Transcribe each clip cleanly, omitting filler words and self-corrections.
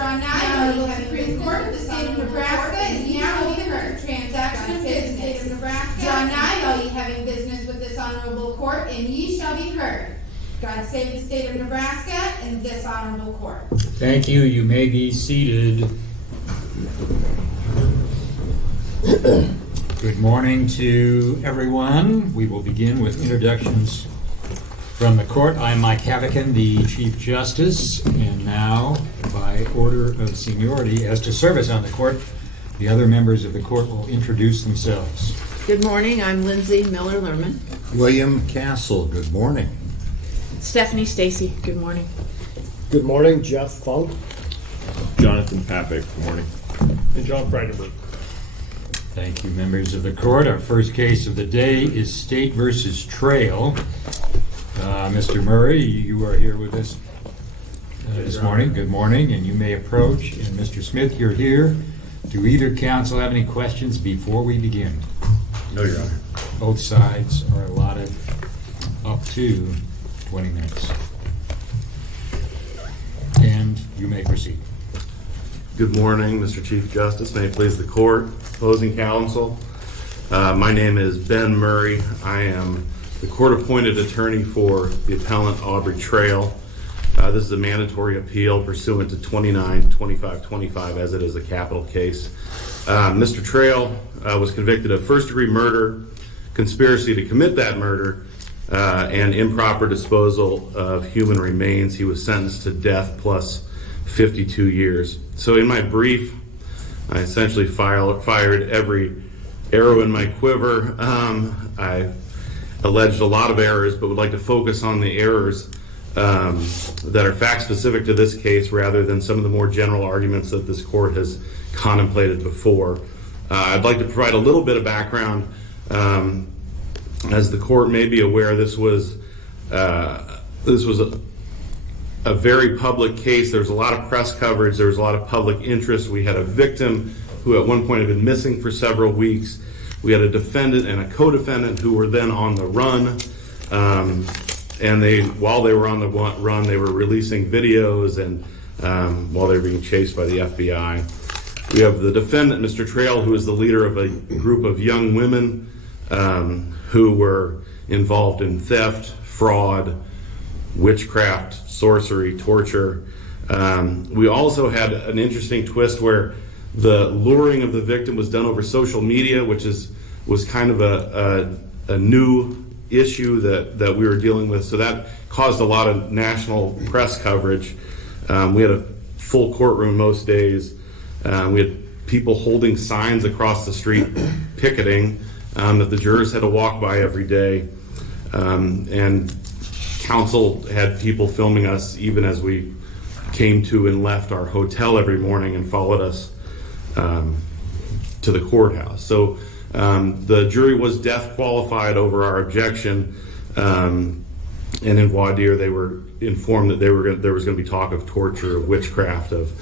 draw nigh. The Supreme Court of the State of Nebraska is now open for transaction of business. Draw nigh, all ye having business with this honorable court, and ye shall be heard. God save the state of Nebraska and this honorable court. Thank you. You may be seated. Good morning to everyone. We will begin with introductions from the court. I'm Mike Havican, the Chief Justice, and now, by order of seniority as to service on the court, the other members of the court will introduce themselves. Good morning. I'm Lindsay Miller-Lerman. William Castle, good morning. Stephanie Stacy. Good morning. Good morning, Jeff Funk. Jonathan Papik, good morning. And John Freidenberg. Thank you, members of the court. Our first case of the day is State versus Trail. Mr. Murray, you are here with us this morning. Good morning, and you may approach. And Mr. Smith, you're here. Do either counsel have any questions before we begin? No, Your Honor. Both sides are allotted up to 20 minutes. And you may proceed. Good morning, Mr. Chief Justice. May it please the court, opposing counsel. My name is Ben Murray. I am the court-appointed attorney for the appellant Aubrey Trail. This is a mandatory appeal pursuant to 29-25-25, as it is a capital case. Mr. Trail was convicted of first-degree murder, conspiracy to commit that murder, and improper disposal of human remains. He was sentenced to death plus 52 years. So in my brief, I essentially fired every arrow in my quiver. I alleged a lot of errors, but would like to focus on the errors that are fact-specific to this case rather than some of the more general arguments that this court has contemplated before. I'd like to provide a little bit of background. As the court may be aware, this was a very public case. There was a lot of press coverage. There was a lot of public interest. We had a victim who at one point had been missing for several weeks. We had a defendant and a co-defendant who were then on the run. And while they were on the run, they were releasing videos and while they were being chased by the FBI. We have the defendant, Mr. Trail, who is the leader of a group of young women who were involved in theft, fraud, witchcraft, sorcery, torture. We also had an interesting twist where the luring of the victim was done over social media, which was kind of a new issue that we were dealing with. So that caused a lot of national press coverage. We had a full courtroom most days. We had people holding signs across the street picketing that the jurors had to walk by every day. And counsel had people filming us even as we came to and left our hotel every morning and followed us to the courthouse. So the jury was death qualified over our objection, and in voir dire they were informed that there was going to be talk of torture, of witchcraft, of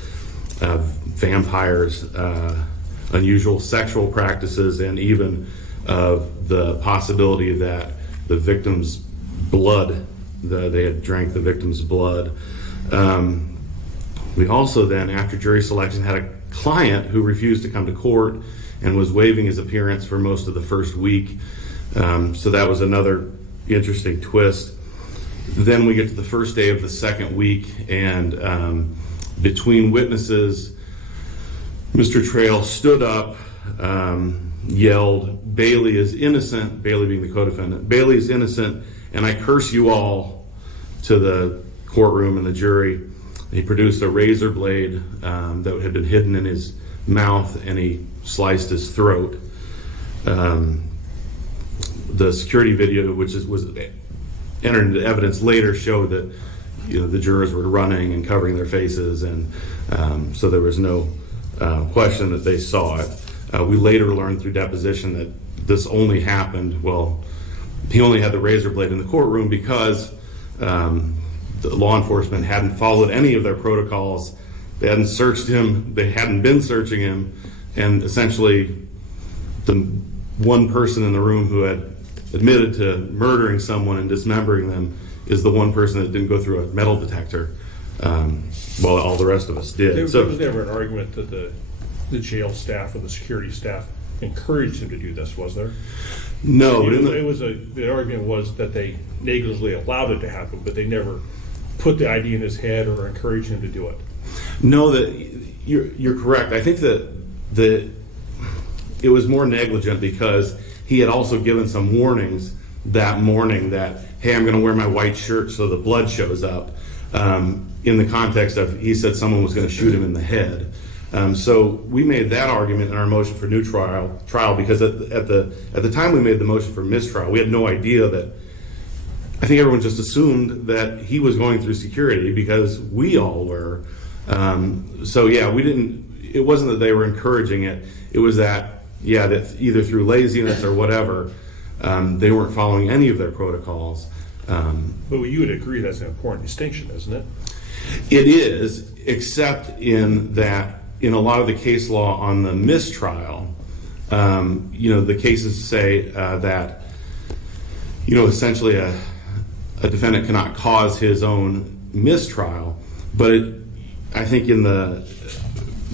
vampires, unusual sexual practices, and even of the possibility that the victim's blood, they had drank the victim's blood. We also then, after jury selection, had a client who refused to come to court and was waiving his appearance for most of the first week. So that was another interesting twist. Then we get to the first day of the second week, and between witnesses, Mr. Trail stood up, yelled, "Bailey is innocent," Bailey being the co-defendant, "Bailey is innocent, and I curse you all," to the courtroom and the jury. He produced a razor blade that had been hidden in his mouth, and he sliced his throat. The security video, which was entered into evidence later, showed that the jurors were running and covering their faces, and so there was no question that they saw it. We later learned through deposition that this only happened, he only had the razor blade in the courtroom because the law enforcement hadn't followed any of their protocols. They hadn't searched him. They hadn't been searching him. And essentially, the one person in the room who had admitted to murdering someone and dismembering them is the one person that didn't go through a metal detector. while all the rest of us did. There was never an argument that the jail staff or the security staff encouraged him to do this, was there? No, The argument was that they negligently allowed it to happen, but they never put the idea in his head or encouraged him to do it. No, that you're correct. I think that it was more negligent because he had also given some warnings that morning that, hey, I'm going to wear my white shirt so the blood shows up. In the context of, he said someone was going to shoot him in the head. So we made that argument in our motion for new trial because at the time we made the motion for mistrial, we had no idea that. I think everyone just assumed that he was going through security because we all were. So yeah, we didn't. It wasn't that they were encouraging it. It was that that either through laziness or whatever, they weren't following any of their protocols. But you would agree that's an important distinction, isn't it? It is, except in that in a lot of the case law on the mistrial, the cases say that essentially a defendant cannot cause his own mistrial, but I think in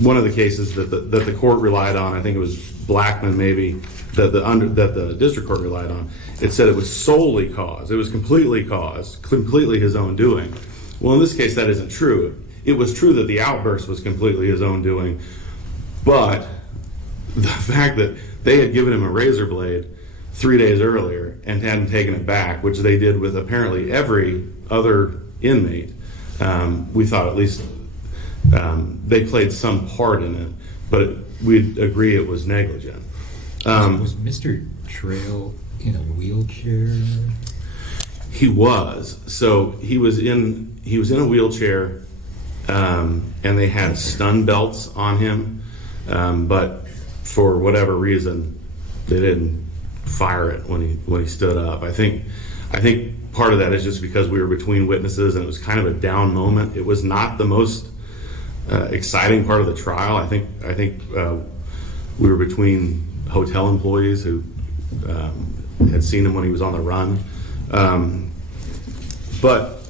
one of the cases that the court relied on, I think it was Blackman maybe, that the district court relied on, it said it was solely caused. It was completely caused, completely his own doing. Well, in this case, that isn't true. It was true that the outburst was completely his own doing, but the fact that they had given him a razor blade 3 days earlier and hadn't taken it back, which they did with apparently every other inmate, we thought at least they played some part in it, but we'd agree it was negligent. Was Mr. Trail in a wheelchair? He was. So he was in a wheelchair, and they had stun belts on him, but for whatever reason, they didn't fire it when he stood up. I think part of that is just because we were between witnesses and it was kind of a down moment. It was not the most exciting part of the trial. I think we were between hotel employees who had seen him when he was on the run. But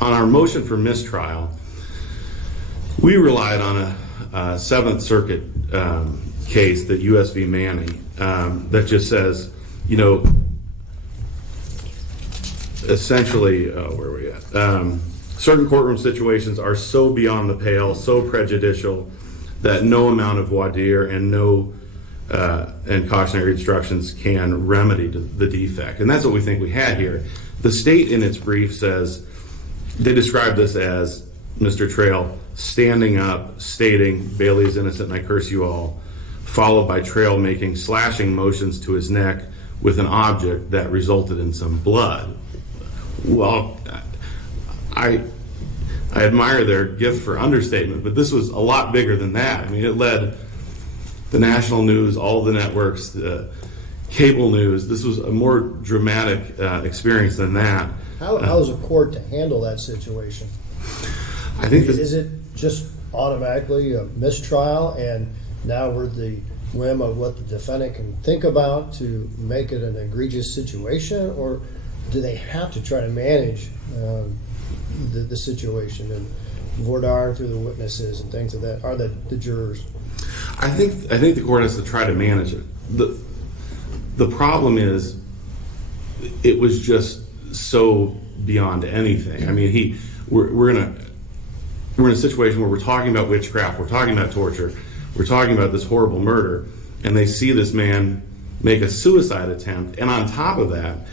on our motion for mistrial, we relied on a Seventh Circuit case, the U.S. v. Manny, that just says, essentially, where are we at? Certain courtroom situations are so beyond the pale, so prejudicial, that no amount of voir dire and and cautionary instructions can remedy the defect. And that's what we think we had here. The state in its brief says, they describe this as Mr. Trail standing up, stating, Bailey is innocent and I curse you all, followed by Trail making slashing motions to his neck with an object that resulted in some blood. Well, I admire their gift for understatement, but this was a lot bigger than that. I mean, it led the national news, all the networks, the cable news. This was a more dramatic experience than that. How is a court to handle that situation? I think is it just automatically a mistrial, and now we're the whim of what the defendant can think about to make it an egregious situation, or do they have to try to manage the situation and voir dire through the witnesses and things of that? Are the jurors? I think the court has to try to manage it. The problem is, it was just so beyond anything. I mean, we're in a situation where we're talking about witchcraft, we're talking about torture, we're talking about this horrible murder, and they see this man make a suicide attempt, and on top of that,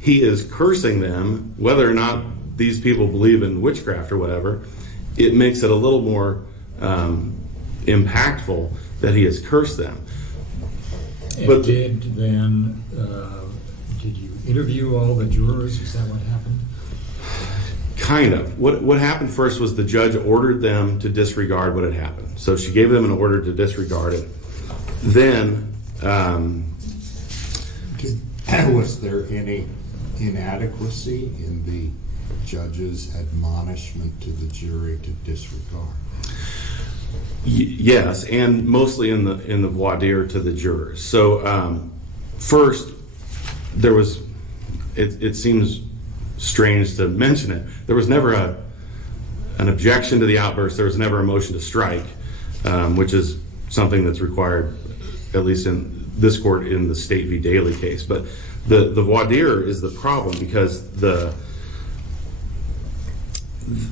he is cursing them, whether or not these people believe in witchcraft or whatever. It makes it a little more impactful that he has cursed them. But did you interview all the jurors? Is that what happened? Kind of. What happened first was the judge ordered them to disregard what had happened. So she gave them an order to disregard it. Then, was there any inadequacy in the judge's admonishment to the jury to disregard? Yes, and mostly in the voir dire to the jurors. So first, there was. It seems strange to mention it. There was never an objection to the outburst. There was never a motion to strike, which is something that's required, at least in this court, in the State v. Daly case. But the voir dire is the problem, because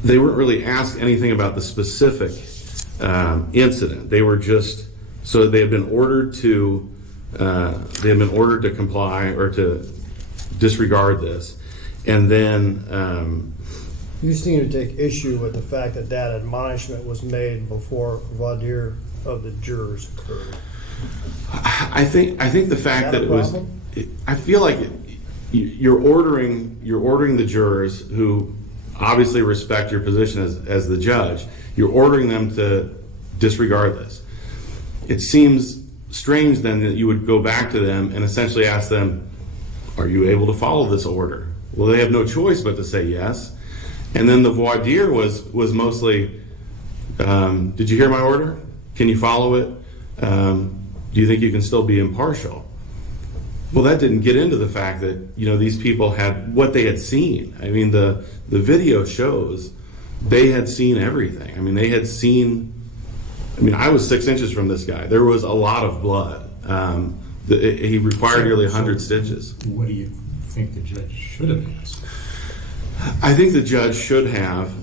they weren't really asked anything about the specific incident. They were just, so they had been ordered to comply or to disregard this, and then You seem to take issue with the fact that that admonishment was made before voir dire of the jurors occurred. I think the fact that it was, I feel like you're ordering the jurors, who obviously respect your position as the judge, you're ordering them to disregard this. It seems strange then that you would go back to them and essentially ask them, are you able to follow this order? Well, they have no choice but to say yes. And then the voir dire was mostly, did you hear my order? Can you follow it? Do you think you can still be impartial? Well, that didn't get into the fact that, these people had what they had seen. I mean, the video shows they had seen everything. I mean, I was 6 inches from this guy. There was a lot of blood. He required nearly 100 stitches. What do you think the judge should have asked? I think the judge should have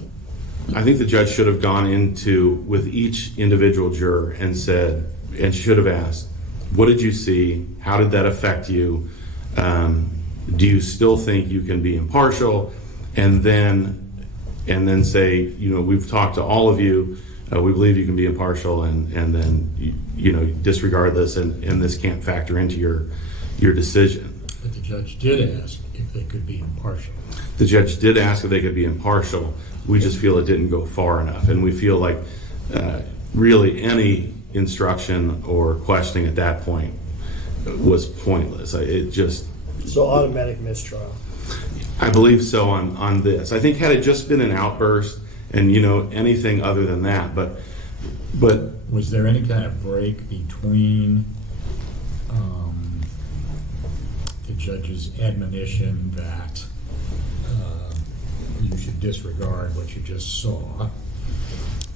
gone into with each individual juror and should have asked, what did you see? How did that affect you? Do you still think you can be impartial? And then say, we've talked to all of you. We believe you can be impartial, and then disregard this, and this can't factor into your decision. But the judge did ask if they could be impartial. The judge did ask if they could be impartial. We just feel it didn't go far enough, and we feel like really any instruction or questioning at that point was pointless. So automatic mistrial. I believe so on this. I think had it just been an outburst and anything other than that, but was there any kind of break between the judge's admonition that you should disregard what you just saw,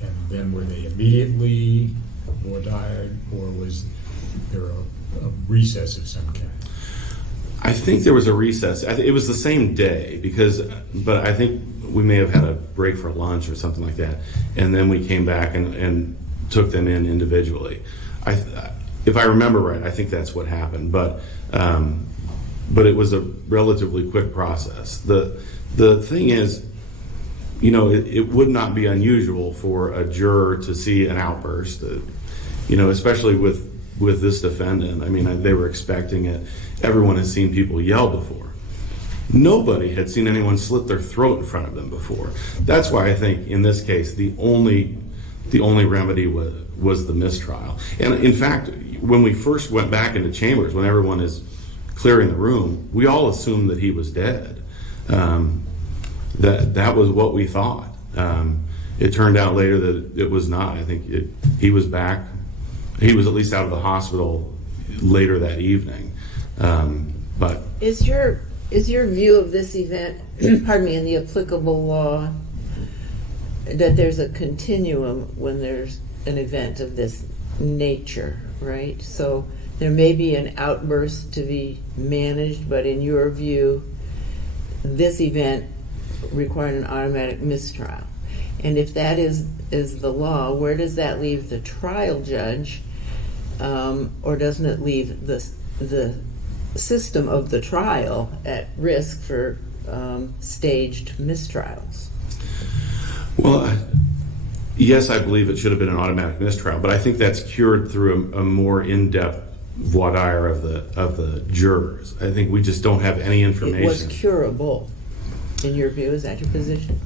and then were they immediately voir dire, or was there a recess of some kind? I think there was a recess. It was the same day, but I think we may have had a break for lunch or something like that, and then we came back and took them in individually. If I remember right, I think that's what happened. But it was a relatively quick process. The thing is, it would not be unusual for a juror to see an outburst, especially with this defendant. I mean, they were expecting it. Everyone has seen people yell before. Nobody had seen anyone slit their throat in front of them before. That's why I think in this case the only remedy was the mistrial. And in fact, when we first went back into chambers, when everyone is clearing the room, we all assumed that he was dead. That was what we thought. It turned out later that it was not. I think he was back. He was at least out of the hospital later that evening. But Is your view of this event, pardon me, in the applicable law, that there's a continuum when there's an event of this nature, right? So there may be an outburst to be managed, but in your view, this event required an automatic mistrial. And if that is the law, where does that leave the trial judge, or doesn't it leave the system of the trial at risk for staged mistrials? Well, yes, I believe it should have been an automatic mistrial, but I think that's cured through a more in-depth voir dire of the jurors. I think we just don't have any information. It was curable, in your view. Is that your position?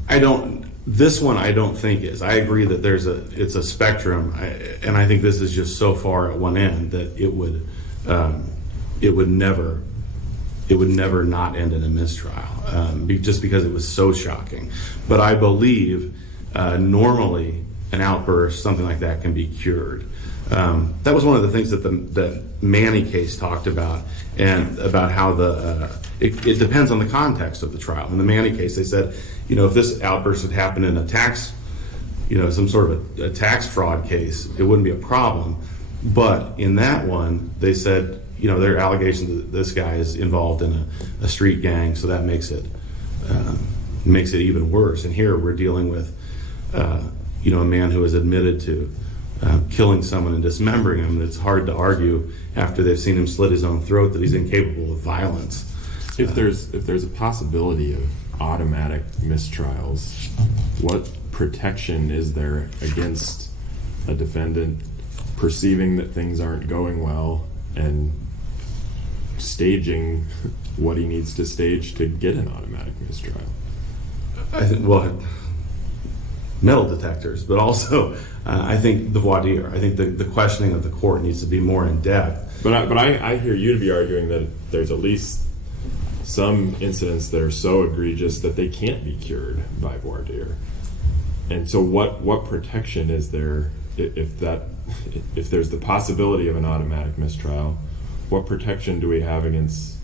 This one I don't think is. I agree that it's a spectrum, and I think this is just so far at one end that it would never not end in a mistrial, just because it was so shocking. But I believe normally an outburst, something like that, can be cured. That was one of the things that the Manny case talked about, and about how it depends on the context of the trial. In the Manny case, they said, if this outburst had happened in a tax some sort of a tax fraud case, it wouldn't be a problem. But in that one, they said, there are allegations that this guy is involved in a street gang, so that makes it even worse. And here we're dealing with, a man who has admitted to killing someone and dismembering him. It's hard to argue after they've seen him slit his own throat that he's incapable of violence. If there's a possibility of automatic mistrials, what protection is there against a defendant perceiving that things aren't going well and staging what he needs to stage to get an automatic mistrial? I think, metal detectors, but also I think the voir dire. I think the questioning of the court needs to be more in depth. But I hear you to be arguing that there's at least some incidents that are so egregious that they can't be cured by voir dire. And so what protection is there if there's the possibility of an automatic mistrial? What protection do we have against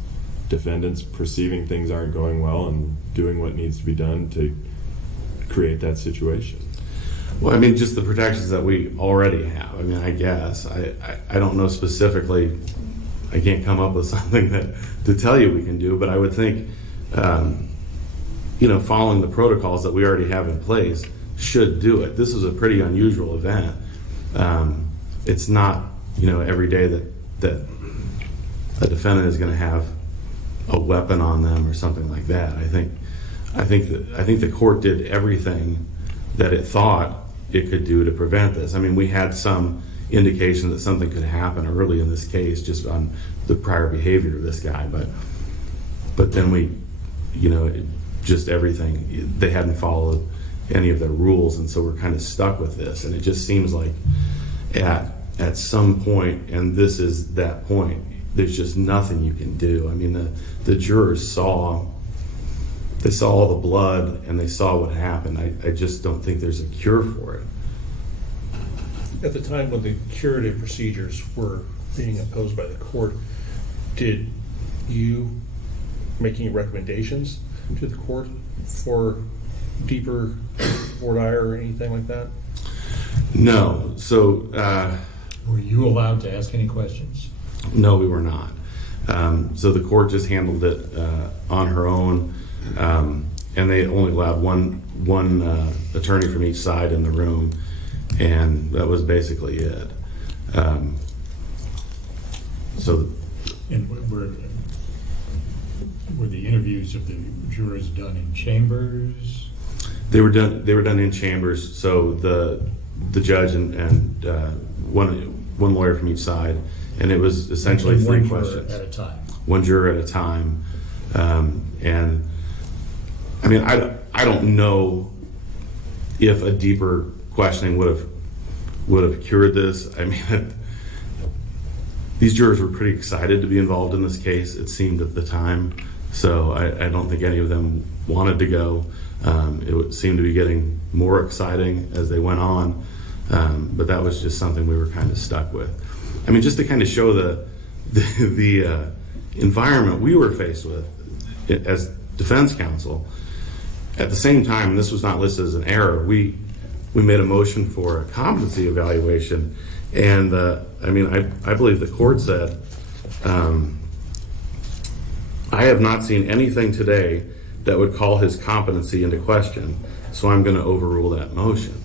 defendants perceiving things aren't going well and doing what needs to be done to create that situation? Well, just the protections that we already have. I guess I don't know specifically. I can't come up with something to tell you we can do, but I would think, following the protocols that we already have in place should do it. This is a pretty unusual event. It's not, every day that a defendant is going to have a weapon on them or something like that. I think the court did everything that it thought it could do to prevent this. We had some indication that something could happen early in this case just on the prior behavior of this guy, but then we, just everything, they hadn't followed any of their rules, and so we're kind of stuck with this. And it just seems like at some point, and this is that point, there's just nothing you can do. The jurors saw all the blood and they saw what happened. I just don't think there's a cure for it. At the time when the curative procedures were being imposed by the court, did you make any recommendations to the court for deeper voir dire or anything like that? No. So Were you allowed to ask any questions? no, we were not. So the court just handled it on her own, and they only allowed one attorney from each side in the room, and that was basically it. And were the interviews of the jurors done in chambers? They were done in chambers. So the judge and one lawyer from each side, and it was essentially And three one juror questions. at a time. One juror at a time. And I don't know if a deeper questioning would have cured this. These jurors were pretty excited to be involved in this case, it seemed at the time. So I don't think any of them wanted to go. It seemed to be getting more exciting as they went on. But that was just something we were kind of stuck with. Just to kind of show the environment we were faced with as defense counsel. At the same time, this was not listed as an error. We made a motion for a competency evaluation, and I believe the court said, I have not seen anything today that would call his competency into question, so I'm going to overrule that motion.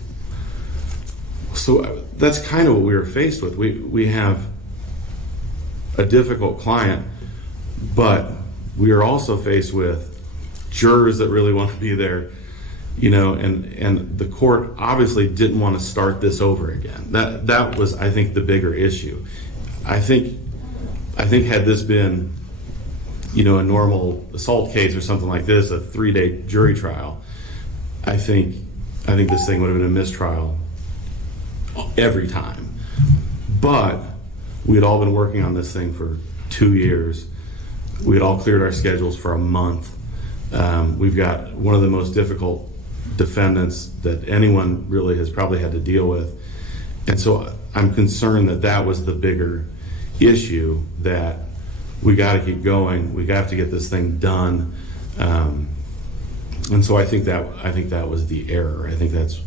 So that's kind of what we were faced with. We have a difficult client, but we are also faced with jurors that really want to be there, and the court obviously didn't want to start this over again. That was, I think, the bigger issue. I think had this been, a normal assault case or something like this, a 3-day jury trial, I think this thing would have been a mistrial every time. But we had all been working on this thing for 2 years. We had all cleared our schedules for a month. We've got one of the most difficult defendants that anyone really has probably had to deal with. And so I'm concerned that was the bigger issue, that we got to keep going. We have to get this thing done. And so I think that was the error. I think that's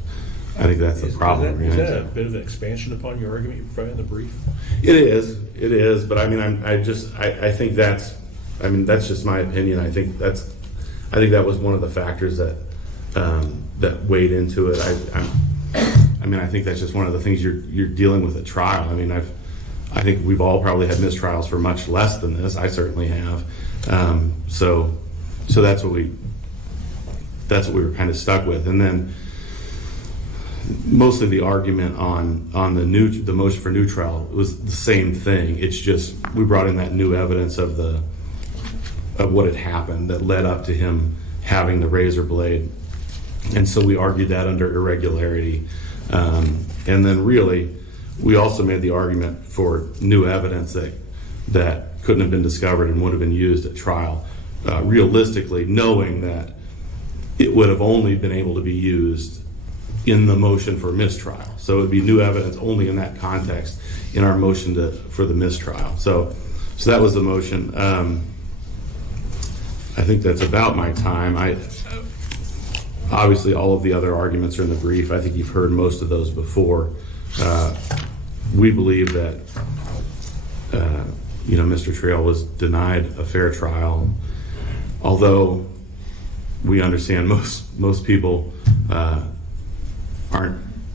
I think that's the problem. Is that a bit of an expansion upon your argument you provided in the brief? It is, but I mean, I think that's just my opinion. I think that was one of the factors that weighed into it. I think that's just one of the things you're dealing with at trial. I mean, I think we've all probably had mistrials for much less than this. I certainly have. So that's what we were kind of stuck with, and then mostly the argument on the motion for new trial was the same thing. It's just we brought in that new evidence of what had happened that led up to him having the razor blade, and so we argued that under irregularity. And then really, we also made the argument for new evidence that couldn't have been discovered and would have been used at trial. Realistically, knowing that it would have only been able to be used in the motion for mistrial. So it would be new evidence only in that context in our motion for the mistrial. So that was the motion. I think that's about my time. Obviously, all of the other arguments are in the brief. I think you've heard most of those before. We believe that Mr. Trail was denied a fair trial, although we understand most people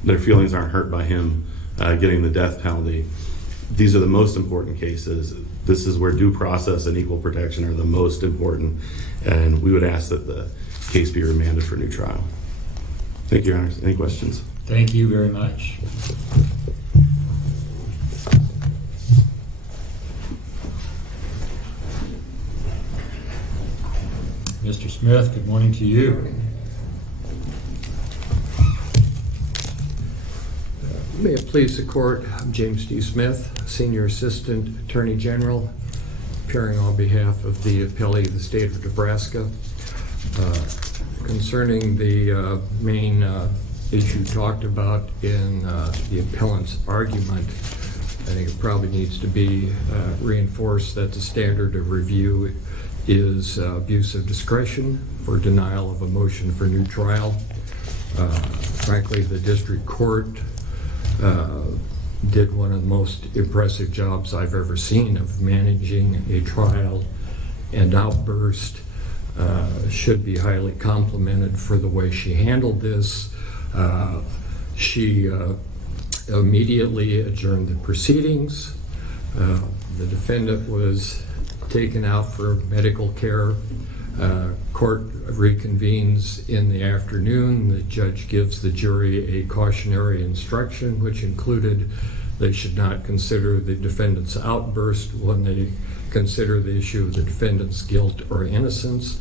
their feelings aren't hurt by him getting the death penalty. These are the most important cases. This is where due process and equal protection are the most important, and we would ask that the case be remanded for new trial. Thank you, Your Honor. Any questions? Thank you very much. Mr. Smith, good morning to you. May it please the court, I'm James D. Smith, Senior Assistant Attorney General, appearing on behalf of the appellee of the state of Nebraska. Concerning the main issue talked about in the appellant's argument, I think it probably needs to be reinforced that the standard of review is abuse of discretion for denial of a motion for new trial. Frankly, the district court did one of the most impressive jobs I've ever seen of managing a trial, and outburst should be highly complimented for the way she handled this. She immediately adjourned the proceedings. The defendant was taken out for medical care. Court reconvenes in the afternoon. The judge gives the jury a cautionary instruction, which included they should not consider the defendant's outburst when they consider the issue of the defendant's guilt or innocence.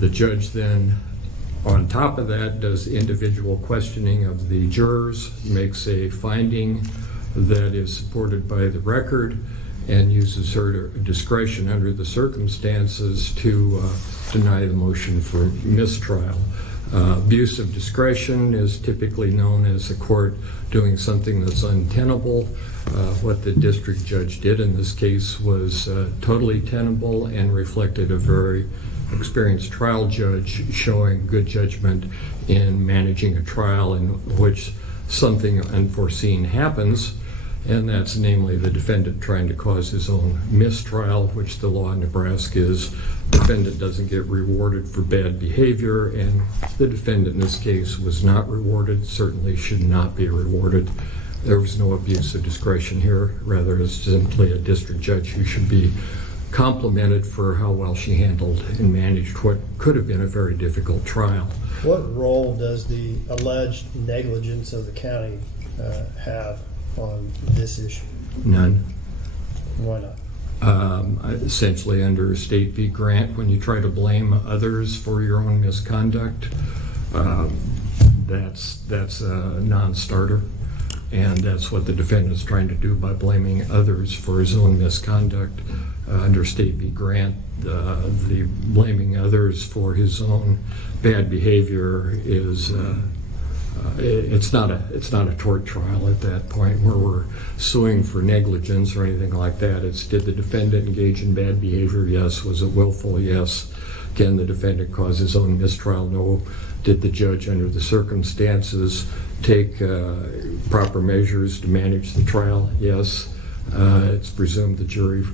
The judge then, on top of that, does individual questioning of the jurors, makes a finding that is supported by the record, and uses her discretion under the circumstances to deny the motion for mistrial. Abuse of discretion is typically known as the court doing something that's untenable. What the district judge did in this case was totally tenable and reflected a very experienced trial judge showing good judgment in managing a trial in which something unforeseen happens, and that's namely the defendant trying to cause his own mistrial, which the law in Nebraska is defendant doesn't get rewarded for bad behavior, and the defendant in this case was not rewarded, certainly should not be rewarded. There was no abuse of discretion here, rather it's simply a district judge who should be complimented for how well she handled and managed what could have been a very difficult trial. What role does the alleged negligence of the county have on this issue? None. Why not? Essentially under State v. Grant, when you try to blame others for your own misconduct, that's a non-starter, and that's what the defendant's trying to do by blaming others for his own misconduct. Under State v. Grant, the blaming others for his own bad behavior is it's not a tort trial at that point where we're suing for negligence or anything like that. It's did the defendant engage in bad behavior? Yes. Was it willful? Yes. Can the defendant cause his own mistrial? No. Did the judge, under the circumstances, take proper measures to manage the trial? Yes. It's presumed the jury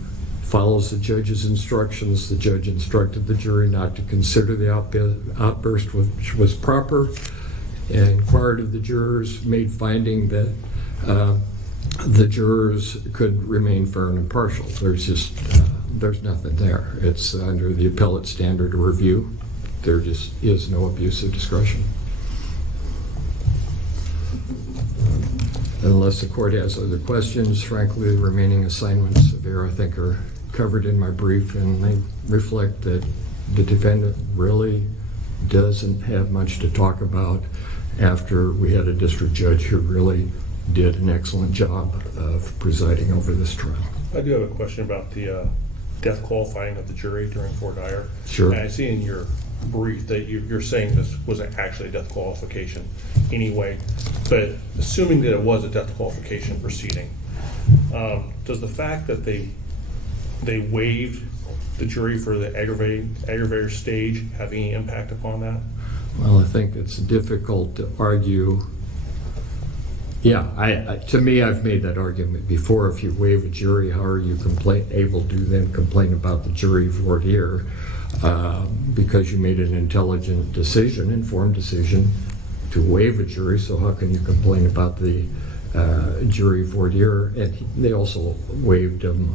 follows the judge's instructions. The judge instructed the jury not to consider the outburst which was proper, and inquired of the jurors, made finding that the jurors could remain fair and impartial. There's nothing there. It's under the appellate standard of review. There just is no abuse of discretion. Unless the court has other questions, frankly, the remaining assignments of error, I think, are covered in my brief, and they reflect that the defendant really doesn't have much to talk about after we had a district judge who really did an excellent job of presiding over this trial. I do have a question about the death qualifying of the jury during voir dire. Sure. And I see in your brief that you're saying this wasn't actually a death qualification anyway, but assuming that it was a death qualification proceeding, does the fact that they waived the jury for the aggravator stage have any impact upon that? Well, I think it's difficult to argue. Yeah, to me, I've made that argument before. If you waive a jury, how are you able to then complain about the jury voir dire? Because you made an intelligent decision, informed decision, to waive a jury, so how can you complain about the jury voir dire? And they also waived him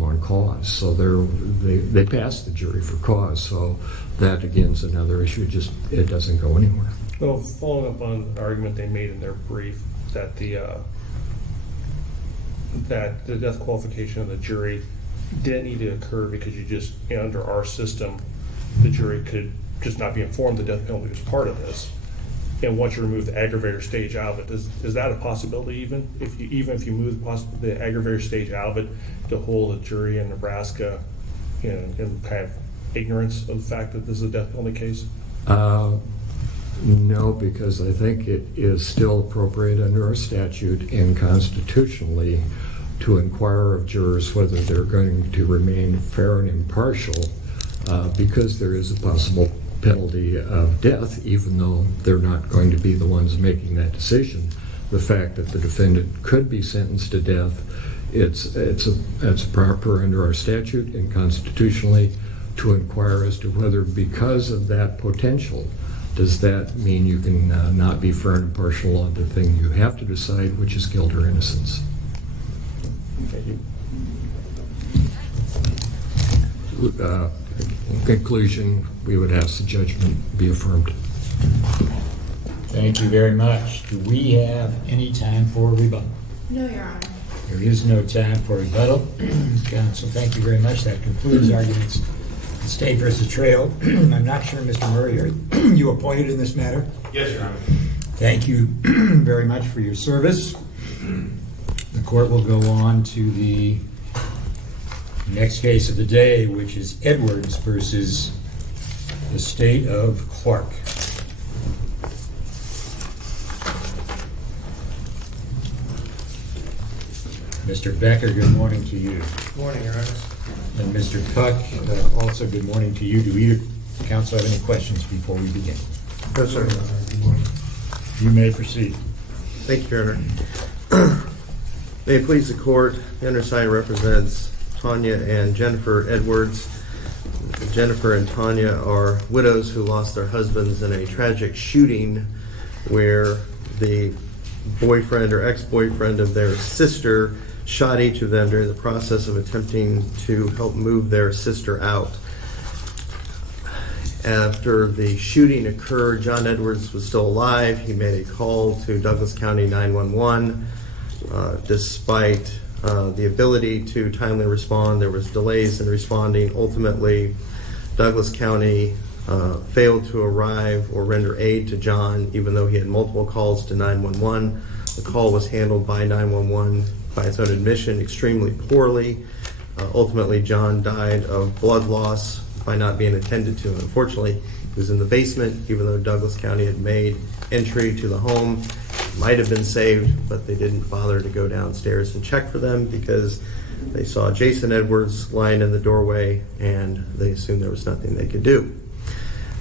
on cause, so they passed the jury for cause, so that again is another issue. It doesn't go anywhere. Well, following up on the argument they made in their brief that the death qualification of the jury didn't need to occur because under our system, the jury could just not be informed the death penalty was part of this. And once you remove the aggravator stage out of it, is that a possibility even if you move the aggravator stage out of it, to hold the jury in Nebraska in kind of ignorance of the fact that this is a death penalty case? No, because I think it is still appropriate under our statute and constitutionally to inquire of jurors whether they're going to remain fair and impartial, because there is a possible penalty of death, even though they're not going to be the ones making that decision. The fact that the defendant could be sentenced to death, it's proper under our statute and constitutionally to inquire as to whether, because of that potential, does that mean you can not be fair and impartial on the thing you have to decide, which is guilt or innocence. Thank you. In conclusion, we would ask the judgment be affirmed. Thank you very much. Do we have any time for rebuttal? No, Your Honor. There is no time for rebuttal. Counsel, thank you very much. That concludes arguments. State versus Trail. I'm not sure, Mr. Murray, are you appointed in this matter? Yes, Your Honor. Thank you very much for your service. The court will go on to the next case of the day, which is Edwards versus the State of Clark. Mr. Becker, good morning to you. Good morning, Your Honor. And Mr. Puck, also good morning to you. Do either counsel have any questions before we begin? No, sir. You may proceed. Thank you, Your Honor. May it please the court, the undersigned represents Tanya and Jennifer Edwards. Jennifer and Tanya are widows who lost their husbands in a tragic shooting where the boyfriend or ex-boyfriend of their sister shot each of them during the process of attempting to help move their sister out. After the shooting occurred, John Edwards was still alive. He made a call to Douglas County 911. Despite the ability to timely respond, there was delays in responding. Ultimately, Douglas County failed to arrive or render aid to John, even though he had multiple calls to 911. The call was handled by 911, by its own admission, extremely poorly. Ultimately, John died of blood loss by not being attended to. Unfortunately, he was in the basement, even though Douglas County had made entry to the home. Might have been saved, but they didn't bother to go downstairs and check for them because They saw Jason Edwards lying in the doorway, and they assumed there was nothing they could do.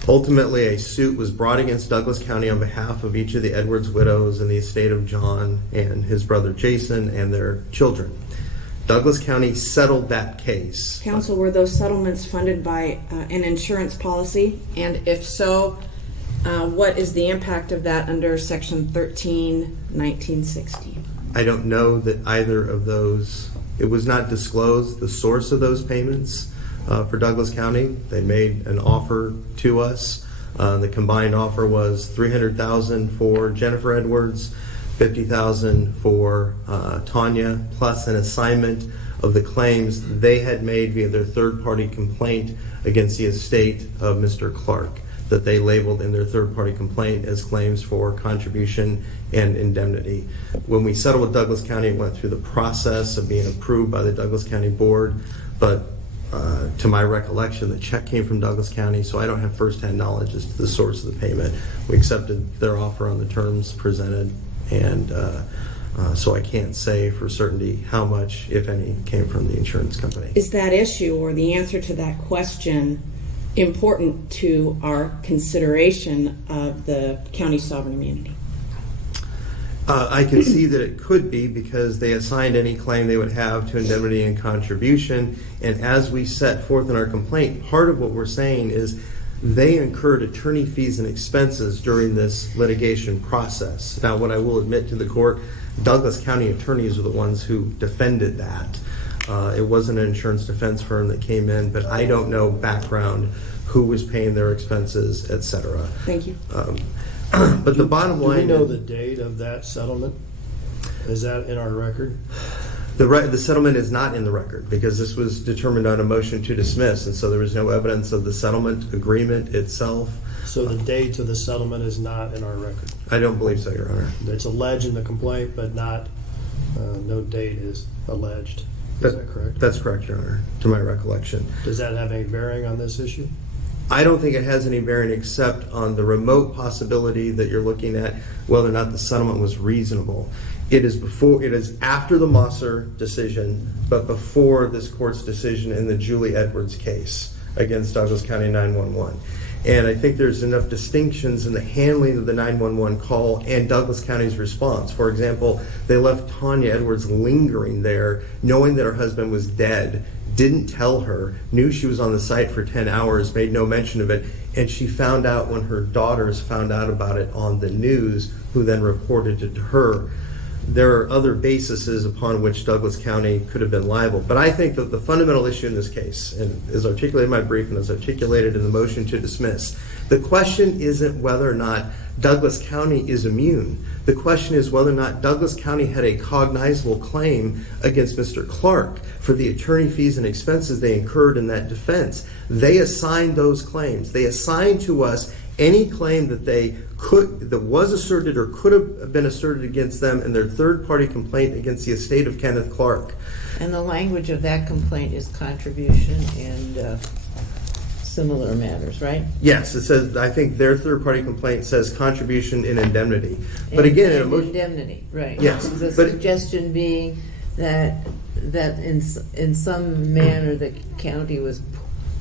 Ultimately, a suit was brought against Douglas County on behalf of each of the Edwards widows and the estate of John and his brother Jason and their children. Douglas County settled that case. Counsel, were those settlements funded by an insurance policy? And if so, what is the impact of that under Section 13-1960? I don't know that either of those, it was not disclosed, the source of those payments for Douglas County. They made an offer to us. The combined offer was $300,000 for Jennifer Edwards, $50,000 for Tanya, plus an assignment of the claims they had made via their third-party complaint against the estate of Mr. Clark, that they labeled in their third-party complaint as claims for contribution and indemnity. When we settled with Douglas County, it went through the process of being approved by the Douglas County Board, but to my recollection, the check came from Douglas County, so I don't have firsthand knowledge as to the source of the payment. We accepted their offer on the terms presented, and so I can't say for certainty how much, if any, came from the insurance company. Is that issue or the answer to that question important to our consideration of the county's sovereign immunity? I can see that it could be, because they assigned any claim they would have to indemnity and contribution, and as we set forth in our complaint, part of what we're saying is they incurred attorney fees and expenses during this litigation process. Now, what I will admit to the court, Douglas County attorneys are the ones who defended that. It wasn't an insurance defense firm that came in, but I don't know background, who was paying their expenses, etc. Thank you. But the bottom Do we line know is, the date of that settlement? Is that in our record? the settlement is not in the record, because this was determined on a motion to dismiss, and so there was no evidence of the settlement agreement itself. So the date of the settlement is not in our record? I don't believe so, Your Honor. It's alleged in the complaint, but not, no date is alleged. Is that correct? That's correct, Your Honor, to my recollection. Does that have any bearing on this issue? I don't think it has any bearing except on the remote possibility that you're looking at whether or not the settlement was reasonable. It is after the Mosser decision, but before this court's decision in the Julie Edwards case against Douglas County 911. And I think there's enough distinctions in the handling of the 911 call and Douglas County's response. For example, they left Tanya Edwards lingering there, knowing that her husband was dead, didn't tell her, knew she was on the site for 10 hours, made no mention of it, and she found out when her daughters found out about it on the news, who then reported it to her. There are other bases upon which Douglas County could have been liable. But I think that the fundamental issue in this case, and is articulated in my brief and is articulated in the motion to dismiss, the question isn't whether or not Douglas County is immune. The question is whether or not Douglas County had a cognizable claim against Mr. Clark for the attorney fees and expenses they incurred in that defense. They assigned those claims. They assigned to us any claim that that was asserted or could have been asserted against them in their third-party complaint against the estate of Kenneth Clark. And the language of that complaint is contribution and similar matters, right? Yes, it says, I think their third-party complaint says contribution and indemnity. But again, and indemnity, right? Yes, The but suggestion being that in some manner the county was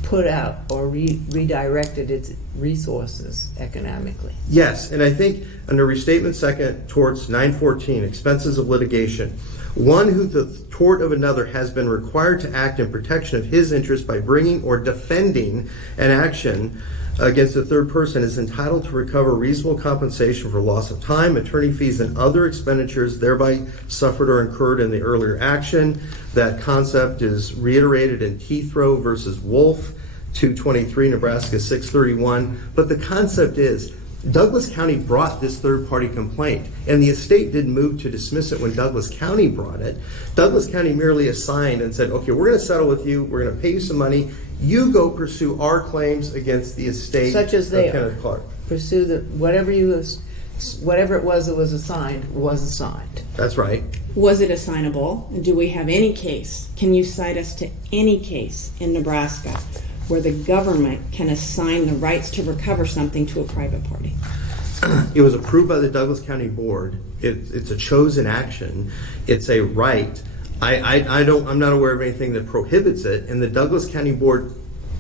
put out or redirected its resources economically. yes, and I think under restatement second torts 914, expenses of litigation, one who the tort of another has been required to act in protection of his interest by bringing or defending an action against a third person is entitled to recover reasonable compensation for loss of time, attorney fees, and other expenditures thereby suffered or incurred in the earlier action. That concept is reiterated in Teethrow versus Wolf, 223, Nebraska 631. But the concept is Douglas County brought this third-party complaint, and the estate didn't move to dismiss it when Douglas County brought it. Douglas County merely assigned and said, okay, we're going to settle with you, we're going to pay you some money, you go pursue our claims against the estate Such as they of Kenneth Clark. Pursue whatever it was that was assigned. That's right. Was it assignable? Do we have any case? Can you cite us to any case in Nebraska where the government can assign the rights to recover something to a private party? It was approved by the Douglas County Board. It's a chosen action. It's a right. I'm not aware of anything that prohibits it, and the Douglas County Board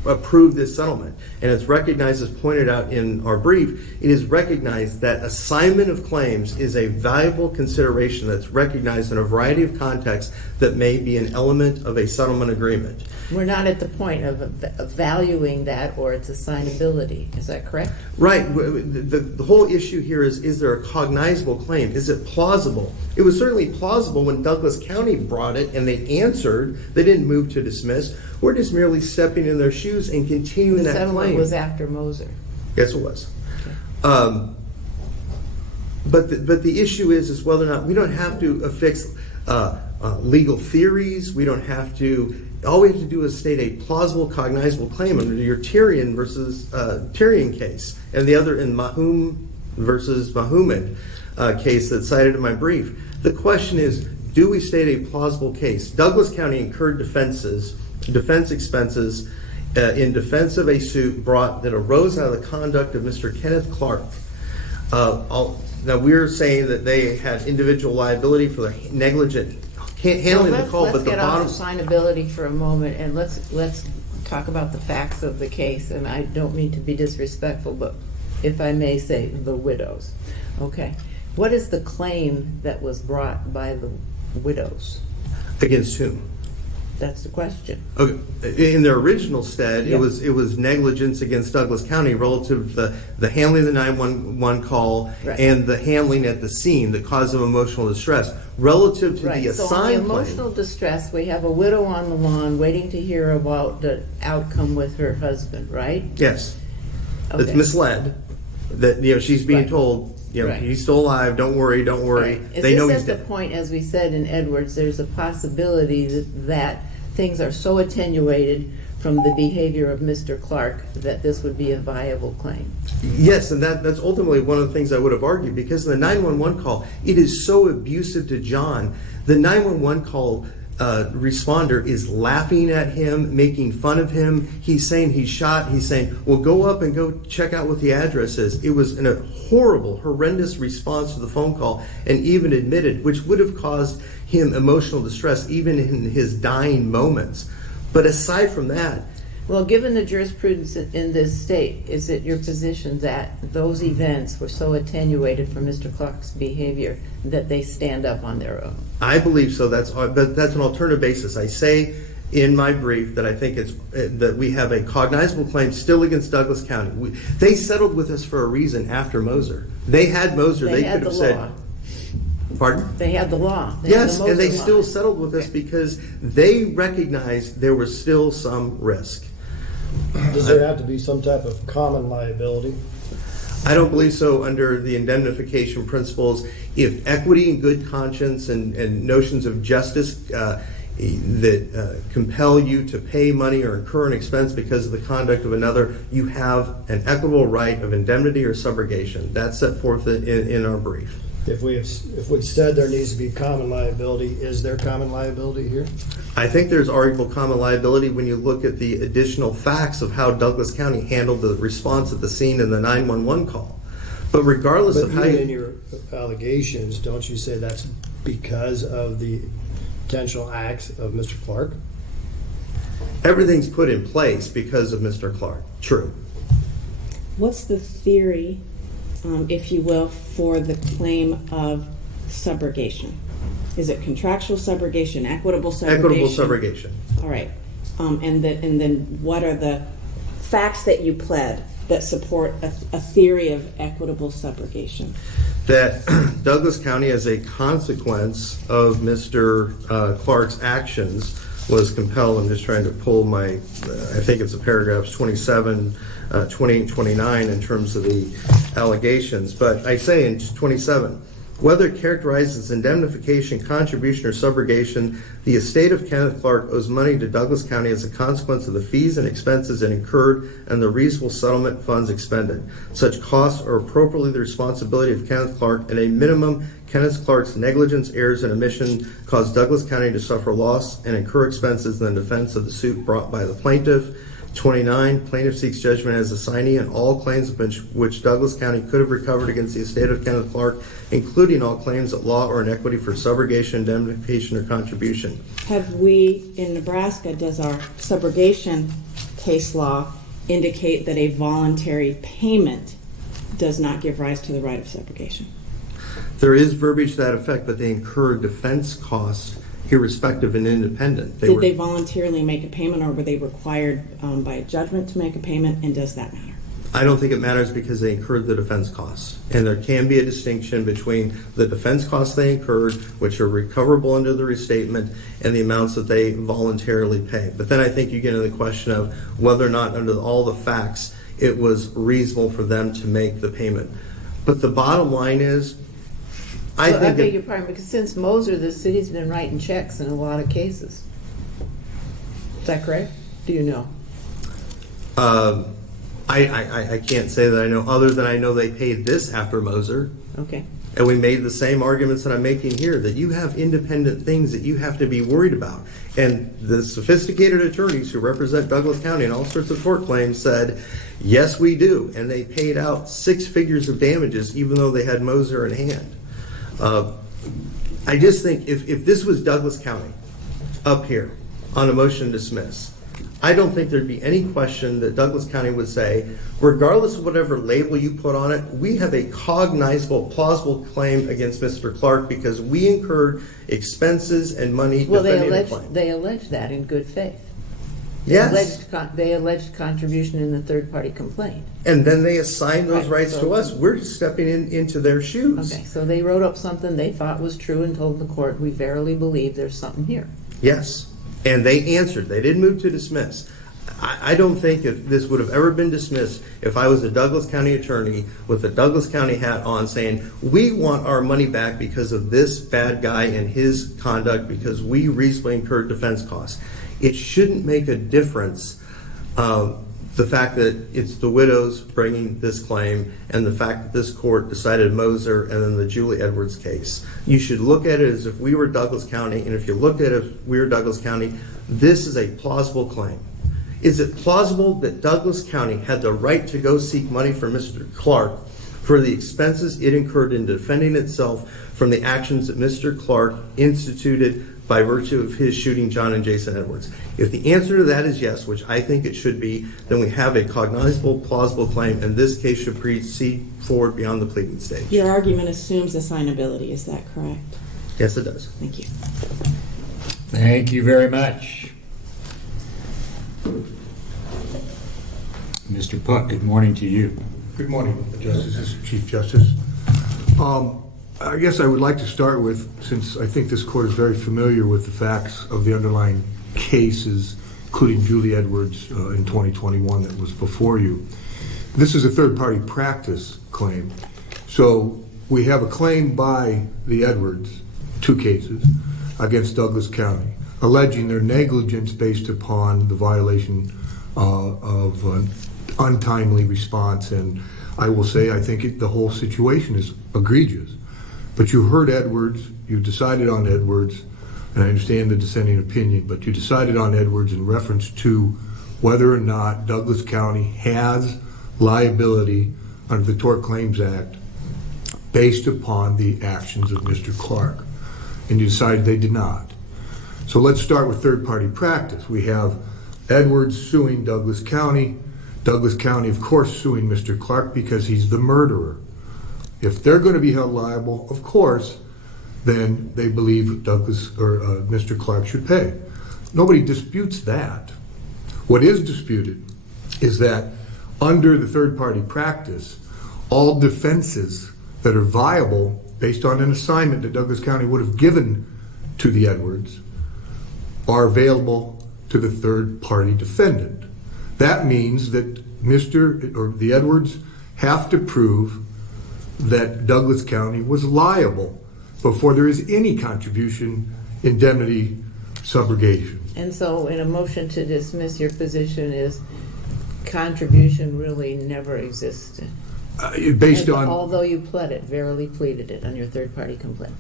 approved this settlement. And it's recognized, as pointed out in our brief, it is recognized that assignment of claims is a valuable consideration that's recognized in a variety of contexts that may be an element of a settlement agreement. We're not at the point of valuing that or its assignability. Is that correct? Right. The whole issue here is there a cognizable claim? Is it plausible? It was certainly plausible when Douglas County brought it and they answered. They didn't move to dismiss. We're just merely stepping in their shoes and continuing that claim. The settlement was after Moser. Yes, it was. Okay. But the issue is whether or not we don't have to affix legal theories. We don't have to. All we have to do is state a plausible, cognizable claim under your Tyrion versus Tyrion case, and the other in Mahum versus Mahomet case that's cited in my brief. The question is, do we state a plausible case? Douglas County incurred defense expenses in defense of a suit brought that arose out of the conduct of Mr. Kenneth Clark. Now we're saying that they had individual liability for the negligent handling the call, but the bottom. Let's get off assignability for a moment, and let's talk about the facts of the case. And I don't mean to be disrespectful, but if I may say, the widows. Okay, what is the claim that was brought by the widows? Against whom? That's the question. Okay. In their original stead, Yeah. it was negligence against Douglas County relative to the handling of the 911 call Right. and the handling at the scene, the cause of emotional distress. Relative to Right. the So on the assigned emotional distress, we have a widow on the lawn waiting to hear about the outcome with her husband, right? claim. Yes. Okay. It's misled. That she's being Right. told, Right. he's still alive, don't worry. Right. Is They know this he's at the dead. point, as we said in Edwards, there's a possibility that things are so attenuated from the behavior of Mr. Clark that this would be a viable claim? Yes, and that's ultimately one of the things I would have argued, because in the 911 call, it is so abusive to John. The 911 call responder is laughing at him, making fun of him. He's saying he's shot. He's saying, well, go up and go check out what the address is. It was a horrible, horrendous response to the phone call, and even admitted, which would have caused him emotional distress even in his dying moments. But aside from that, Well, given the jurisprudence in this state, is it your position that those events were so attenuated from Mr. Clark's behavior that they stand up on their own? I believe so. But that's an alternative basis. I say in my brief that I think it's that we have a cognizable claim still against Douglas County. They settled with us for a reason after Moser. They had Moser. They could have said, pardon? They had the law. They had Yes, the and they Moser still law. settled with us because they recognized there was still some risk. Does there have to be some type of common liability? I don't believe so under the indemnification principles. If equity and good conscience and notions of justice that compel you to pay money or incur an expense because of the conduct of another, you have an equitable right of indemnity or subrogation. That's set forth in our brief. If we said there needs to be common liability, is there common liability here? I think there's arguable common liability when you look at the additional facts of how Douglas County handled the response at the scene in the 911 call. But regardless of how But even in your allegations, don't you say that's because of the potential acts of Mr. Clark? everything's put in place because of Mr. Clark. True. What's the theory, if you will, for the claim of subrogation? Is it contractual subrogation, equitable subrogation? Equitable subrogation. All right. And then what are the facts that you pled that support a theory of equitable subrogation? That Douglas County, as a consequence of Mr. Clark's actions, was compelled. I'm just trying to pull my, I think it's the paragraphs 27, 28, 29 in terms of the allegations. But I say in 27, whether characterized as indemnification, contribution, or subrogation, the estate of Kenneth Clark owes money to Douglas County as a consequence of the fees and expenses it incurred and the reasonable settlement funds expended. Such costs are appropriately the responsibility of Kenneth Clark, and a minimum, Kenneth Clark's negligence, errors, and omission caused Douglas County to suffer loss and incur expenses in the defense of the suit brought by the plaintiff. 29, plaintiff seeks judgment as assignee on all claims which Douglas County could have recovered against the estate of Kenneth Clark, including all claims at law or in equity for subrogation, indemnification, or contribution. Have we, in Nebraska, does our subrogation case law indicate that a voluntary payment does not give rise to the right of subrogation? There is verbiage to that effect, but they incur defense costs irrespective and independent. Did they voluntarily make a payment, or were they required by a judgment to make a payment, and does that matter? I don't think it matters because they incurred the defense costs. And there can be a distinction between the defense costs they incurred, which are recoverable under the restatement, and the amounts that they voluntarily pay. But then I think you get into the question of whether or not, under all the facts, it was reasonable for them to make the payment. But the bottom line is, I beg your pardon, because since Moser, the city's been writing checks in a lot of cases. Is that correct? Do you know? I can't say that I know, other than I know they paid this after Moser. Okay. And we made the same arguments that I'm making here, that you have independent things that you have to be worried about. And the sophisticated attorneys who represent Douglas County in all sorts of tort claims said, yes, we do. And they paid out 6 figures of damages, even though they had Moser in hand. I just think if this was Douglas County up here on a motion to dismiss, I don't think there'd be any question that Douglas County would say, regardless of whatever label you put on it, we have a cognizable, plausible claim against Mr. Clark because we incurred expenses and money defending the claim. They alleged that in good faith. Yes. They alleged contribution in the third-party complaint. And then they assigned those Right, rights so- to us. We're just stepping into their shoes. Okay, so they wrote up something they thought was true and told the court, we verily believe there's something here. Yes. And they answered. They didn't move to dismiss. I don't think if this would have ever been dismissed if I was a Douglas County attorney with a Douglas County hat on saying, we want our money back because of this bad guy and his conduct because we reasonably incurred defense costs. It shouldn't make a difference, the fact that it's the widows bringing this claim and the fact that this court decided Moser and then the Julie Edwards case. You should look at it as if we were Douglas County, and if you looked at it as we were Douglas County, this is a plausible claim. Is it plausible that Douglas County had the right to go seek money from Mr. Clark for the expenses it incurred in defending itself from the actions that Mr. Clark instituted by virtue of his shooting John and Jason Edwards? If the answer to that is yes, which I think it should be, then we have a cognizable, plausible claim, and this case should proceed forward beyond the pleading stage. Your argument assumes assignability, is that correct? Yes, it does. Thank you. Thank you very much. Mr. Puck, good morning to you. Good morning, Justices, Chief Justice. I guess I would like to start with, since I think this court is very familiar with the facts of the underlying cases, including Julie Edwards in 2021 that was before you. This is a third-party practice claim. So we have a claim by the Edwards, 2 cases, against Douglas County, alleging their negligence based upon the violation of an untimely response. And I will say, I think the whole situation is egregious. But you heard Edwards, you decided on Edwards, and I understand the dissenting opinion, but you decided on Edwards in reference to whether or not Douglas County has liability under the Tort Claims Act based upon the actions of Mr. Clark. And you decided they did not. So let's start with third-party practice. We have Edwards suing Douglas County, of course, suing Mr. Clark because he's the murderer. If they're going to be held liable, of course, then they believe Douglas or Mr. Clark should pay. Nobody disputes that. What is disputed is that under the third-party practice, all defenses that are viable based on an assignment that Douglas County would have given to the Edwards are available to the third-party defendant. That means that the Edwards have to prove that Douglas County was liable before there is any contribution, indemnity, subrogation. And so in a motion to dismiss, your position is contribution really never existed. Based on... Although you pled it, verily pleaded it on your third-party complaint.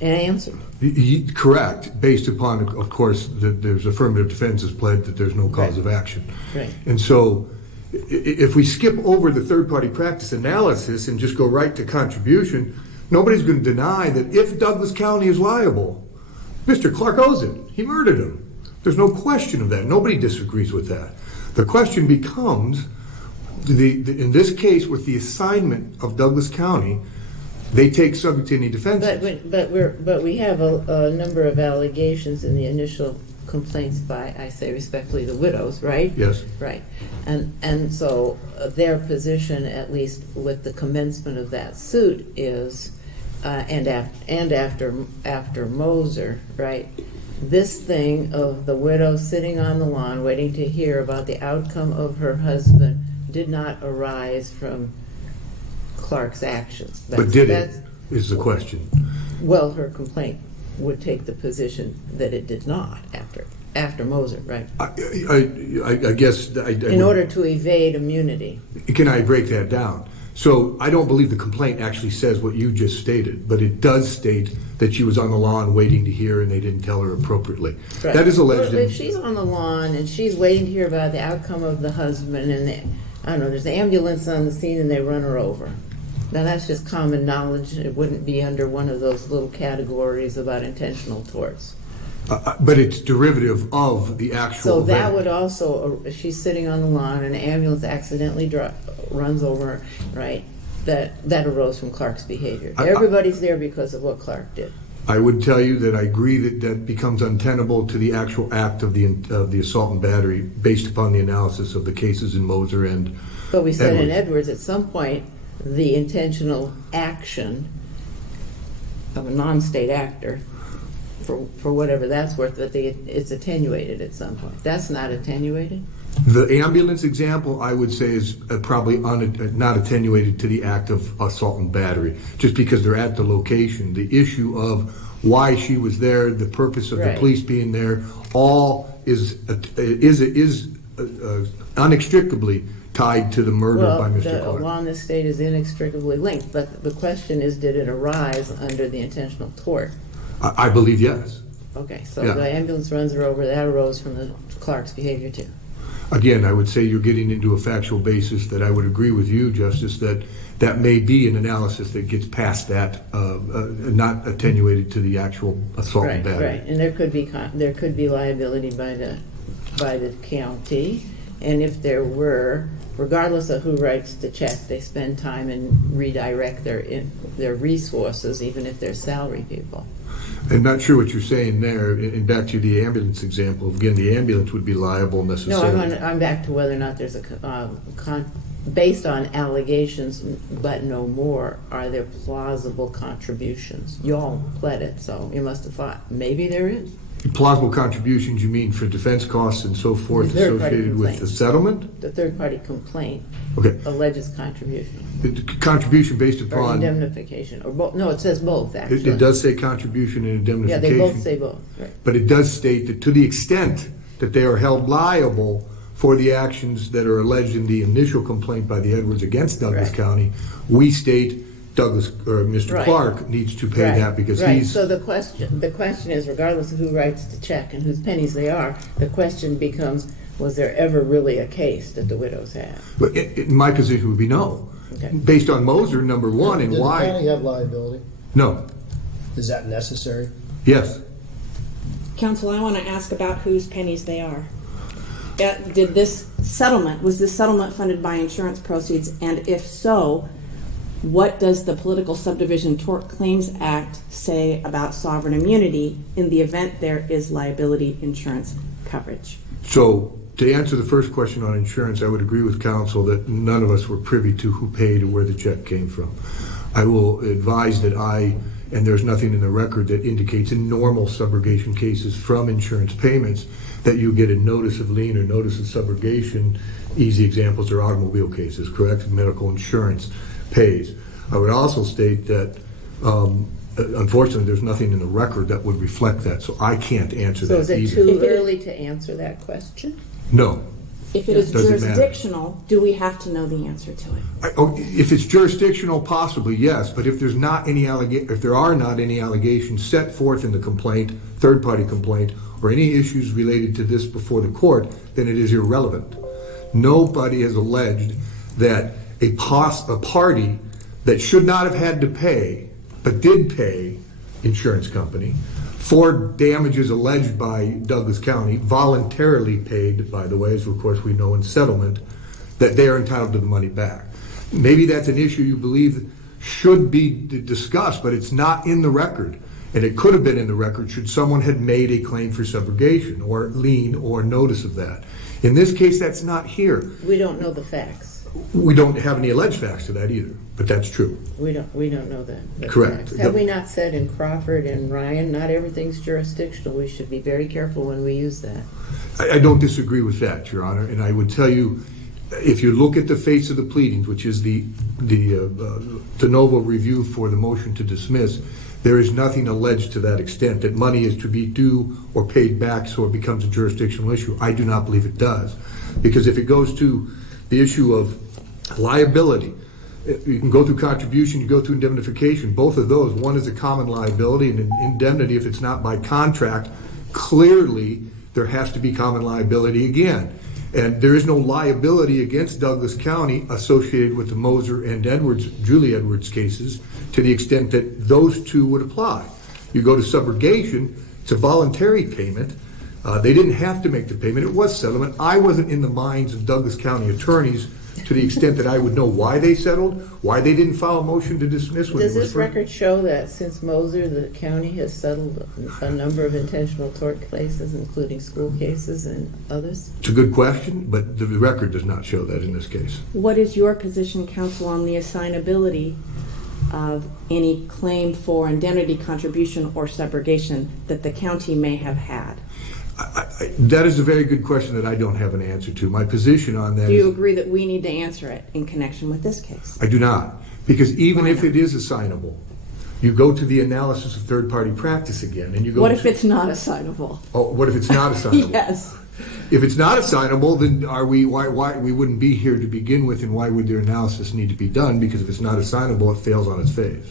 and answered. Correct, based upon, of course, that there's affirmative defense is pled that there's no cause of action. Right. And so, if we skip over the third-party practice analysis and just go right to contribution, nobody's going to deny that if Douglas County is liable, Mr. Clark owes it. He murdered him. There's no question of that. Nobody disagrees with that. The question becomes, in this case, with the assignment of Douglas County, they take subject to any defenses. But we have a number of allegations in the initial complaints by, I say respectfully, the widows, right? Yes. Right. And so their position, at least with the commencement of that suit, is, and after Moser, right? This thing of the widow sitting on the lawn waiting to hear about the outcome of her husband did not arise from Clark's actions. But did it, is the question. Well, her complaint would take the position that it did not after Moser, right? I guess... In order to evade immunity. Can I break that down? So I don't believe the complaint actually says what you just stated, but it does state that she was on the lawn waiting to hear and they didn't tell her appropriately. Right. That is alleged. Well, if she's on the lawn and she's waiting to hear about the outcome of the husband and, I don't know, there's an ambulance on the scene and they run her over. Now that's just common knowledge. It wouldn't be under one of those little categories about intentional torts. But it's derivative of the actual So that event. would also, she's sitting on the lawn and an ambulance accidentally runs over her, right? That arose from Clark's behavior. Everybody's there because of what Clark did. I would tell you that I agree that becomes untenable to the actual act of the assault and battery based upon the analysis of the cases in Moser and But we said in Edwards. Edwards, at some point, the intentional action of a non-state actor, for whatever that's worth, that it's attenuated at some point. That's not attenuated? The ambulance example, I would say, is probably not attenuated to the act of assault and battery, just because they're at the location. The issue of why she was there, the purpose of the Right. police being there, all is inextricably tied to the murder by Mr. Clark. The law in this state is inextricably linked, but the question is, did it arise under the intentional tort? I believe yes. Okay, so Yeah. the ambulance runs her over, that arose from the Clark's behavior too. Again, I would say you're getting into a factual basis that I would agree with you, Justice, that may be an analysis that gets past that, not attenuated to the actual assault and battery. Right, and there could be liability by the county, and if there were, regardless of who writes the check, they spend time and redirect their resources, even if they're salary people. I'm not sure what you're saying there, and back to the ambulance example, again, the ambulance would be liable No, necessarily. I'm back to whether or not there's based on allegations, but no more, are there plausible contributions? Y'all pled it, so you must have thought, maybe there is. Plausible contributions, you mean for defense costs and so forth The third-party associated with the complaint. settlement? The third-party complaint Okay. alleges contribution, The contribution based or upon, indemnification, or both, no, it says both, actually. it does say contribution and Yeah, indemnification. they both say both, right. But it does state that to the extent that they are held liable for the actions that are alleged in the initial complaint by the Edwards against Douglas Right. County, we state Douglas, or Mr. Right. Clark needs to pay Right, that because right. he's... So the question is, regardless of who writes the check and whose pennies they are, the question becomes, was there ever really a case that the widows had? But my position would be no. Okay. Based on Moser, number one, and Did the why... county have liability? No. Is that necessary? Yes. Counsel, I want to ask about whose pennies they are. Did this settlement, was this settlement funded by insurance proceeds? And if so, what does the Political Subdivision Tort Claims Act say about sovereign immunity in the event there is liability insurance coverage? So, to answer the first question on insurance, I would agree with counsel that none of us were privy to who paid or where the check came from. I will advise that and there's nothing in the record that indicates in normal subrogation cases from insurance payments that you get a notice of lien or notice of subrogation. Easy examples are automobile cases, correct? Medical insurance pays. I would also state that unfortunately there's nothing in the record that would reflect that, so I can't answer So that is it either. too early to answer that question? No. If it is Doesn't matter. jurisdictional, do we have to know the answer to it? If it's jurisdictional, possibly, yes, but if there are not any allegations set forth in the complaint, third-party complaint, or any issues related to this before the court, then it is irrelevant. Nobody has alleged that a party that should not have had to pay, but did pay insurance company for damages alleged by Douglas County, voluntarily paid, by the way, as of course we know in settlement, that they are entitled to the money back. Maybe that's an issue you believe should be discussed, but it's not in the record. And it could have been in the record should someone had made a claim for subrogation or lien or notice of that. In this case, that's not here. We don't know the facts. We don't have any alleged facts to that either, but that's true. We don't know that. Correct. Facts. Have we not said in Crawford and Ryan, not everything's jurisdictional? We should be very careful when we use that. I don't disagree with that, Your Honor, and I would tell you, if you look at the face of the pleadings, which is the de novo review for the motion to dismiss, there is nothing alleged to that extent, that money is to be due or paid back so it becomes a jurisdictional issue. I do not believe it does. Because if it goes to the issue of liability, you can go through contribution, you go through indemnification, both of those. One is a common liability, and an indemnity, if it's not by contract, clearly there has to be common liability again. And there is no liability against Douglas County associated with the Moser and Julie Edwards cases to the extent that those two would apply. You go to subrogation, it's a voluntary payment. They didn't have to make the payment. It was settlement. I wasn't in the minds of Douglas County attorneys to the extent that I would know why they settled, why they didn't file a motion to dismiss. Does this record show that since Moser, the county has settled a number of intentional tort cases, including school cases and others? It's a good question, but the record does not show that in this case. What is your position, counsel, on the assignability of any claim for indemnity contribution or subrogation that the county may have had? That is a very good question that I don't have an answer to. My position on that is... Do you agree that we need to answer it in connection with this case? I do not. Because even if it is assignable, you go to the analysis of third-party practice again, and you go... What if it's not assignable? Oh, what if it's not assignable? Yes. If it's not assignable, then why we wouldn't be here to begin with, and why would their analysis need to be done? Because if it's not assignable, it fails on its face.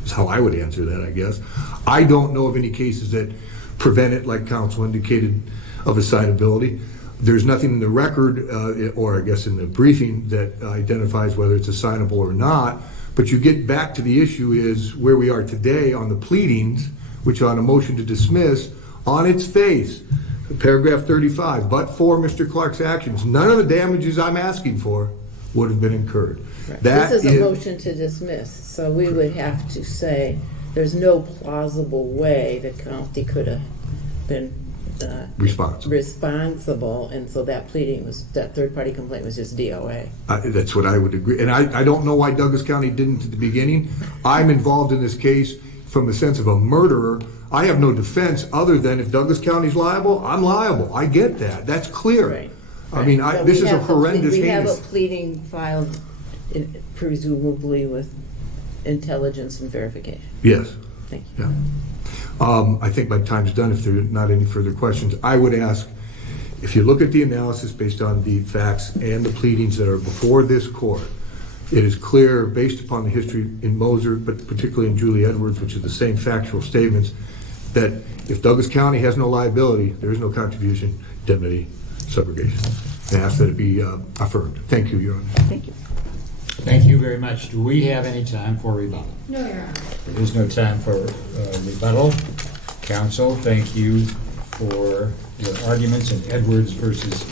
That's how I would answer that, I guess. I don't know of any cases that prevent it, like counsel indicated, of assignability. There's nothing in the record, or I guess in the briefing, that identifies whether it's assignable or not. But you get back to the issue is where we are today on the pleadings, which on a motion to dismiss, on its face, paragraph 35, but for Mr. Clark's actions, none of the damages I'm asking for would have been incurred. Right. This is a motion to dismiss, so we would have to say there's no plausible way the county could have been responsible, and so that third-party complaint was just DOA. That's what I would agree. And I don't know why Douglas County didn't at the beginning. I'm involved in this case from the sense of a murderer. I have no defense other than if Douglas County's liable, I'm liable. I get that. That's clear. Right. I mean, this is a horrendous We have a heinous. pleading filed, presumably with intelligence and verification. Yes. Thank you. Yeah. I think my time's done. If there are not any further questions, I would ask, if you look at the analysis based on the facts and the pleadings that are before this court, it is clear, based upon the history in Moser, but particularly in Julie Edwards, which is the same factual statements, that if Douglas County has no liability, there is no contribution, indemnity, subrogation. I ask that it be affirmed. Thank you, Your Honor. Thank you. Thank you very much. Do we have any time for rebuttal? No, Your Honor. There is no time for rebuttal. Counsel, thank you for your arguments in Edwards versus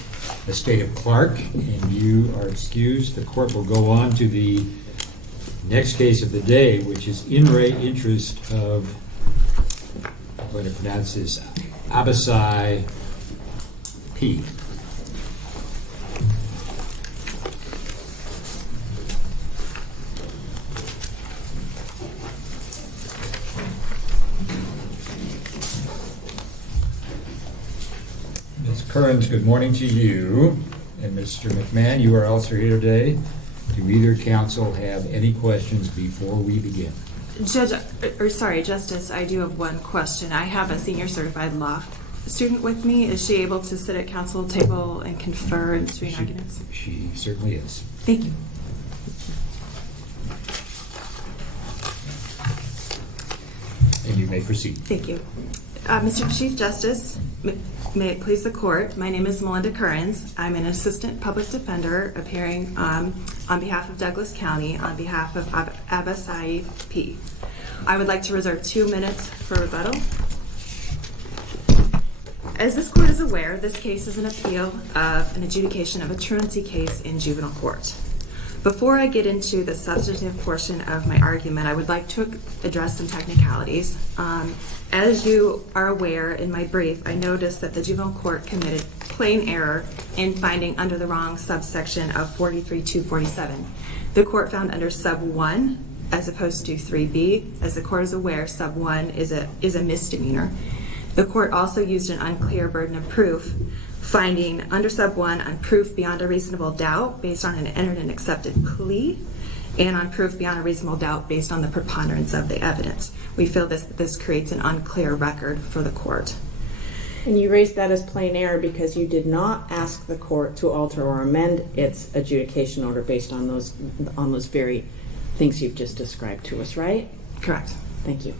the State of Clark, and you are excused. The court will go on to the next case of the day, which is in re interest of, I'm going to pronounce this, Abasai P. Ms. Kearns, good morning to you. And Mr. McMahon, you are also here today. Do either counsel have any questions before we begin? Justice, I do have one question. I have a senior certified law student with me. Is she able to sit at council table and confer in between arguments? She certainly is. Thank you. And you may proceed. Thank you. Mr. Chief Justice, may it please the court, my name is Melinda Currens. I'm an assistant public defender appearing on behalf of Douglas County on behalf of Abasai P. I would like to reserve 2 minutes for rebuttal. As this court is aware, this case is an appeal of an adjudication of a truancy case in juvenile court. Before I get into the substantive portion of my argument, I would like to address some technicalities. As you are aware, in my brief, I noticed that the juvenile court committed plain error in finding under the wrong subsection of 43-247. The court found under sub 1 as opposed to 3B. As the court is aware, sub 1 is a misdemeanor. The court also used an unclear burden of proof, finding under sub 1 on proof beyond a reasonable doubt based on an entered and accepted plea, and on proof beyond a reasonable doubt based on the preponderance of the evidence. We feel this creates an unclear record for the court. And you raised that as plain error because you did not ask the court to alter or amend its adjudication order based on those very things you've just described to us, right? Correct. Thank you.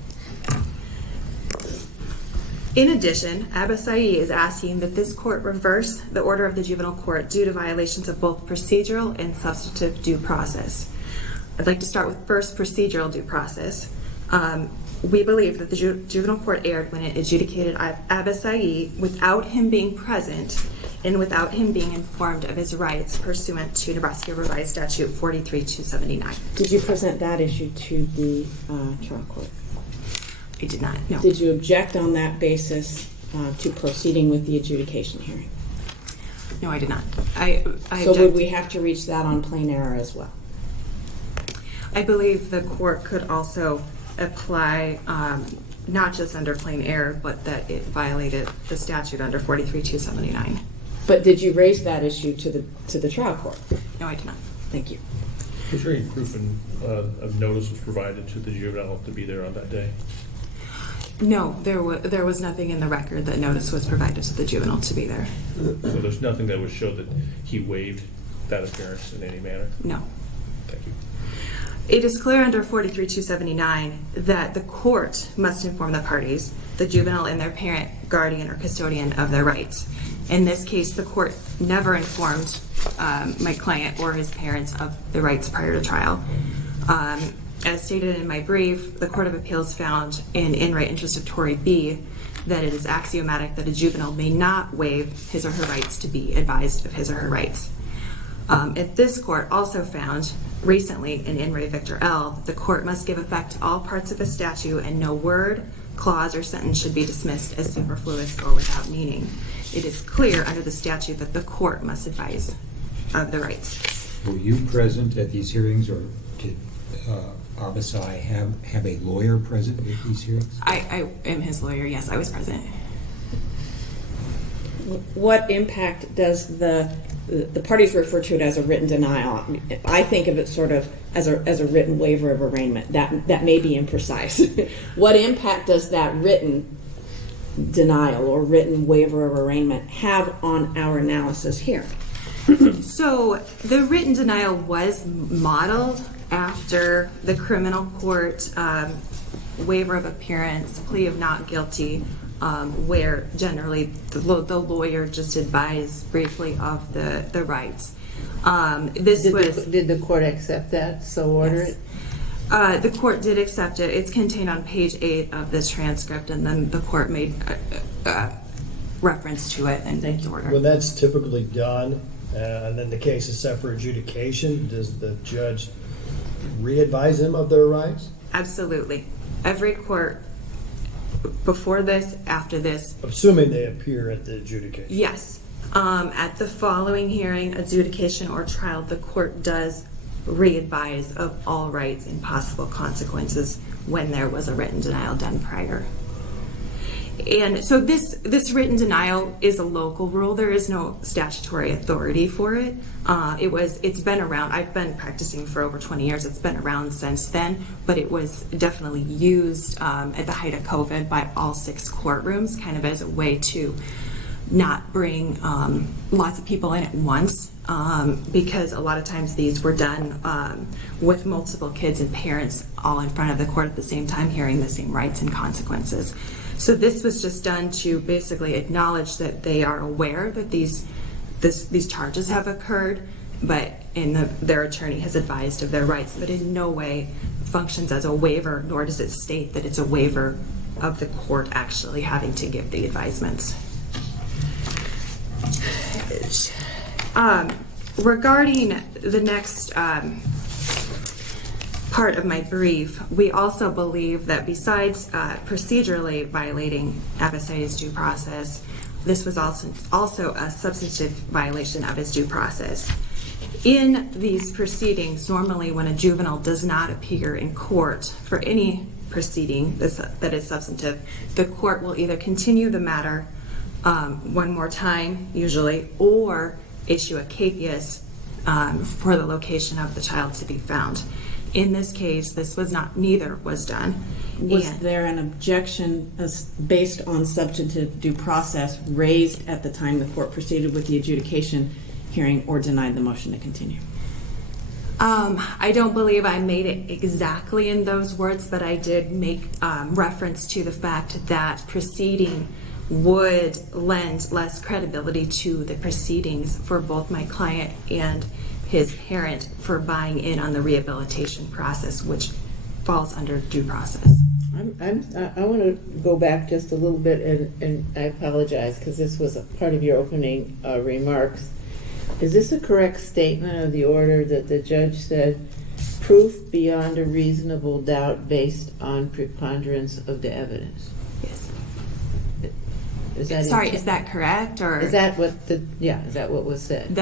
In addition, Abasai is asking that this court reverse the order of the juvenile court due to violations of both procedural and substantive due process. I'd like to start with first procedural due process. We believe that the juvenile court erred when it adjudicated Abasai without him being present and without him being informed of his rights pursuant to Nebraska Revised Statute 43-279. Did you present that issue to the trial court? I did not, no. Did you object on that basis to proceeding with the adjudication hearing? No, I did not. So would we have to reach that on plain error as well? I believe the court could also apply not just under plain error, but that it violated the statute under 43-279. But did you raise that issue to the trial court? No, I did not. Thank you. Was there any proof of notice was provided to the juvenile to be there on that day? No, there was nothing in the record that notice was provided to the juvenile to be there. So there's nothing that would show that he waived that appearance in any manner? No. Thank you. It is clear under 43-279 that the court must inform the parties, the juvenile and their parent, guardian, or custodian of their rights. In this case, the court never informed my client or his parents of the rights prior to trial. As stated in my brief, the Court of Appeals found in right interest of Tory B that it is axiomatic that a juvenile may not waive his or her rights to be advised of his or her rights. This court also found recently in Ray Victor L, the court must give effect to all parts of a statute and no word, clause, or sentence should be dismissed as superfluous or without meaning. It is clear under the statute that the court must advise of the rights. Were you present at these hearings, or did Abasai have a lawyer present at these hearings? I am his lawyer, yes, I was present. What impact does the parties refer to it as a written denial? I think of it sort of as a written waiver of arraignment. That may be imprecise. What impact does that written denial or written waiver of arraignment have on our analysis here? So the written denial was modeled after the criminal court waiver of appearance, plea of not guilty, where generally the lawyer just advised briefly of the rights. Did the court accept that, so order yes. it? The court did accept it. It's contained on page 8 of this transcript, and then the court made reference to it and the order. When that's typically done, and then the case is set for adjudication, does the judge re-advise them of their rights? Absolutely. Every court, before this, after this. Assuming they appear at the adjudication. Yes. At the following hearing, adjudication, or trial, the court does re-advise of all rights and possible consequences when there was a written denial done prior. And so this written denial is a local rule. There is no statutory authority for it. It's been around. I've been practicing for over 20 years. It's been around since then, but it was definitely used at the height of COVID by all 6 courtrooms, kind of as a way to not bring lots of people in at once, because a lot of times these were done with multiple kids and parents all in front of the court at the same time, hearing the same rights and consequences. So this was just done to basically acknowledge that they are aware that these charges have occurred, but their attorney has advised of their rights, but in no way functions as a waiver, nor does it state that it's a waiver of the court actually having to give the advisements. Regarding the next part of my brief, we also believe that besides procedurally violating adversary's due process, this was also a substantive violation of his due process. In these proceedings, normally when a juvenile does not appear in court for any proceeding that is substantive, the court will either continue the matter one more time, usually, or issue a capias for the location of the child to be found. In this case, neither was done. Was there an objection based on substantive due process raised at the time the court proceeded with the adjudication hearing or denied the motion to continue? I don't believe I made it exactly in those words, but I did make reference to the fact that proceeding would lend less credibility to the proceedings for both my client and his parent for buying in on the rehabilitation process, which falls under due process. I want to go back just a little bit, and I apologize because this was a part of your opening remarks. Is this a correct statement of the order that the judge said proof beyond a reasonable doubt based on preponderance of the evidence? Yes. Is that is that correct, or is that what is that what was said?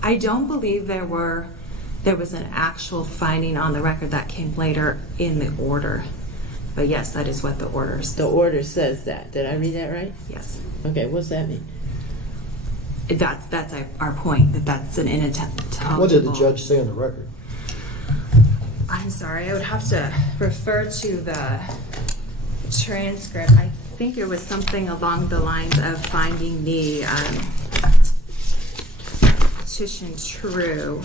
I don't believe there was an actual finding on the record. That came later in the order. But yes, that is what the order says. The order says that. Did I read that right? Yes. Okay, what's that mean? That's our point, that's an intelligible. What did the judge say on the record? I'm sorry, I would have to refer to the transcript. I think it was something along the lines of finding the petition true.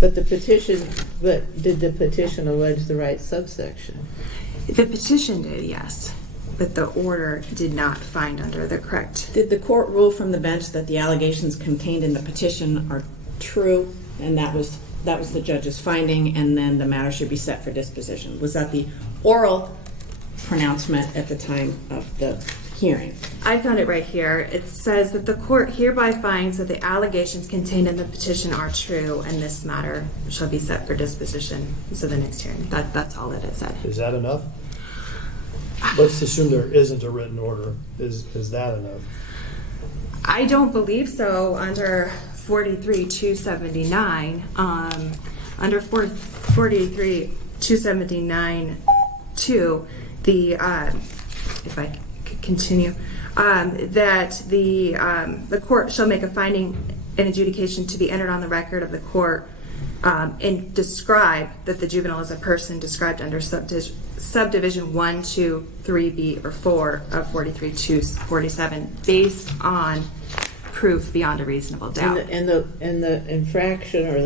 But did the petition allege the right subsection? The petition did, yes, but the order did not find under the correct. Did the court rule from the bench that the allegations contained in the petition are true, and that was the judge's finding, and then the matter should be set for disposition? Was that the oral pronouncement at the time of the hearing? I found it right here. It says that the court hereby finds that the allegations contained in the petition are true, and this matter shall be set for disposition. So the next hearing. That's all it said. Is that enough? Let's assume there isn't a written order. Is that enough? I don't believe so. Under 43-279, under 43-279-2, the if I could continue, that the court shall make a finding and adjudication to be entered on the record of the court, and describe that the juvenile is a person described under subdivision 1, 2, 3B, or 4 of 43-247, based on proof beyond a reasonable doubt. And the infraction or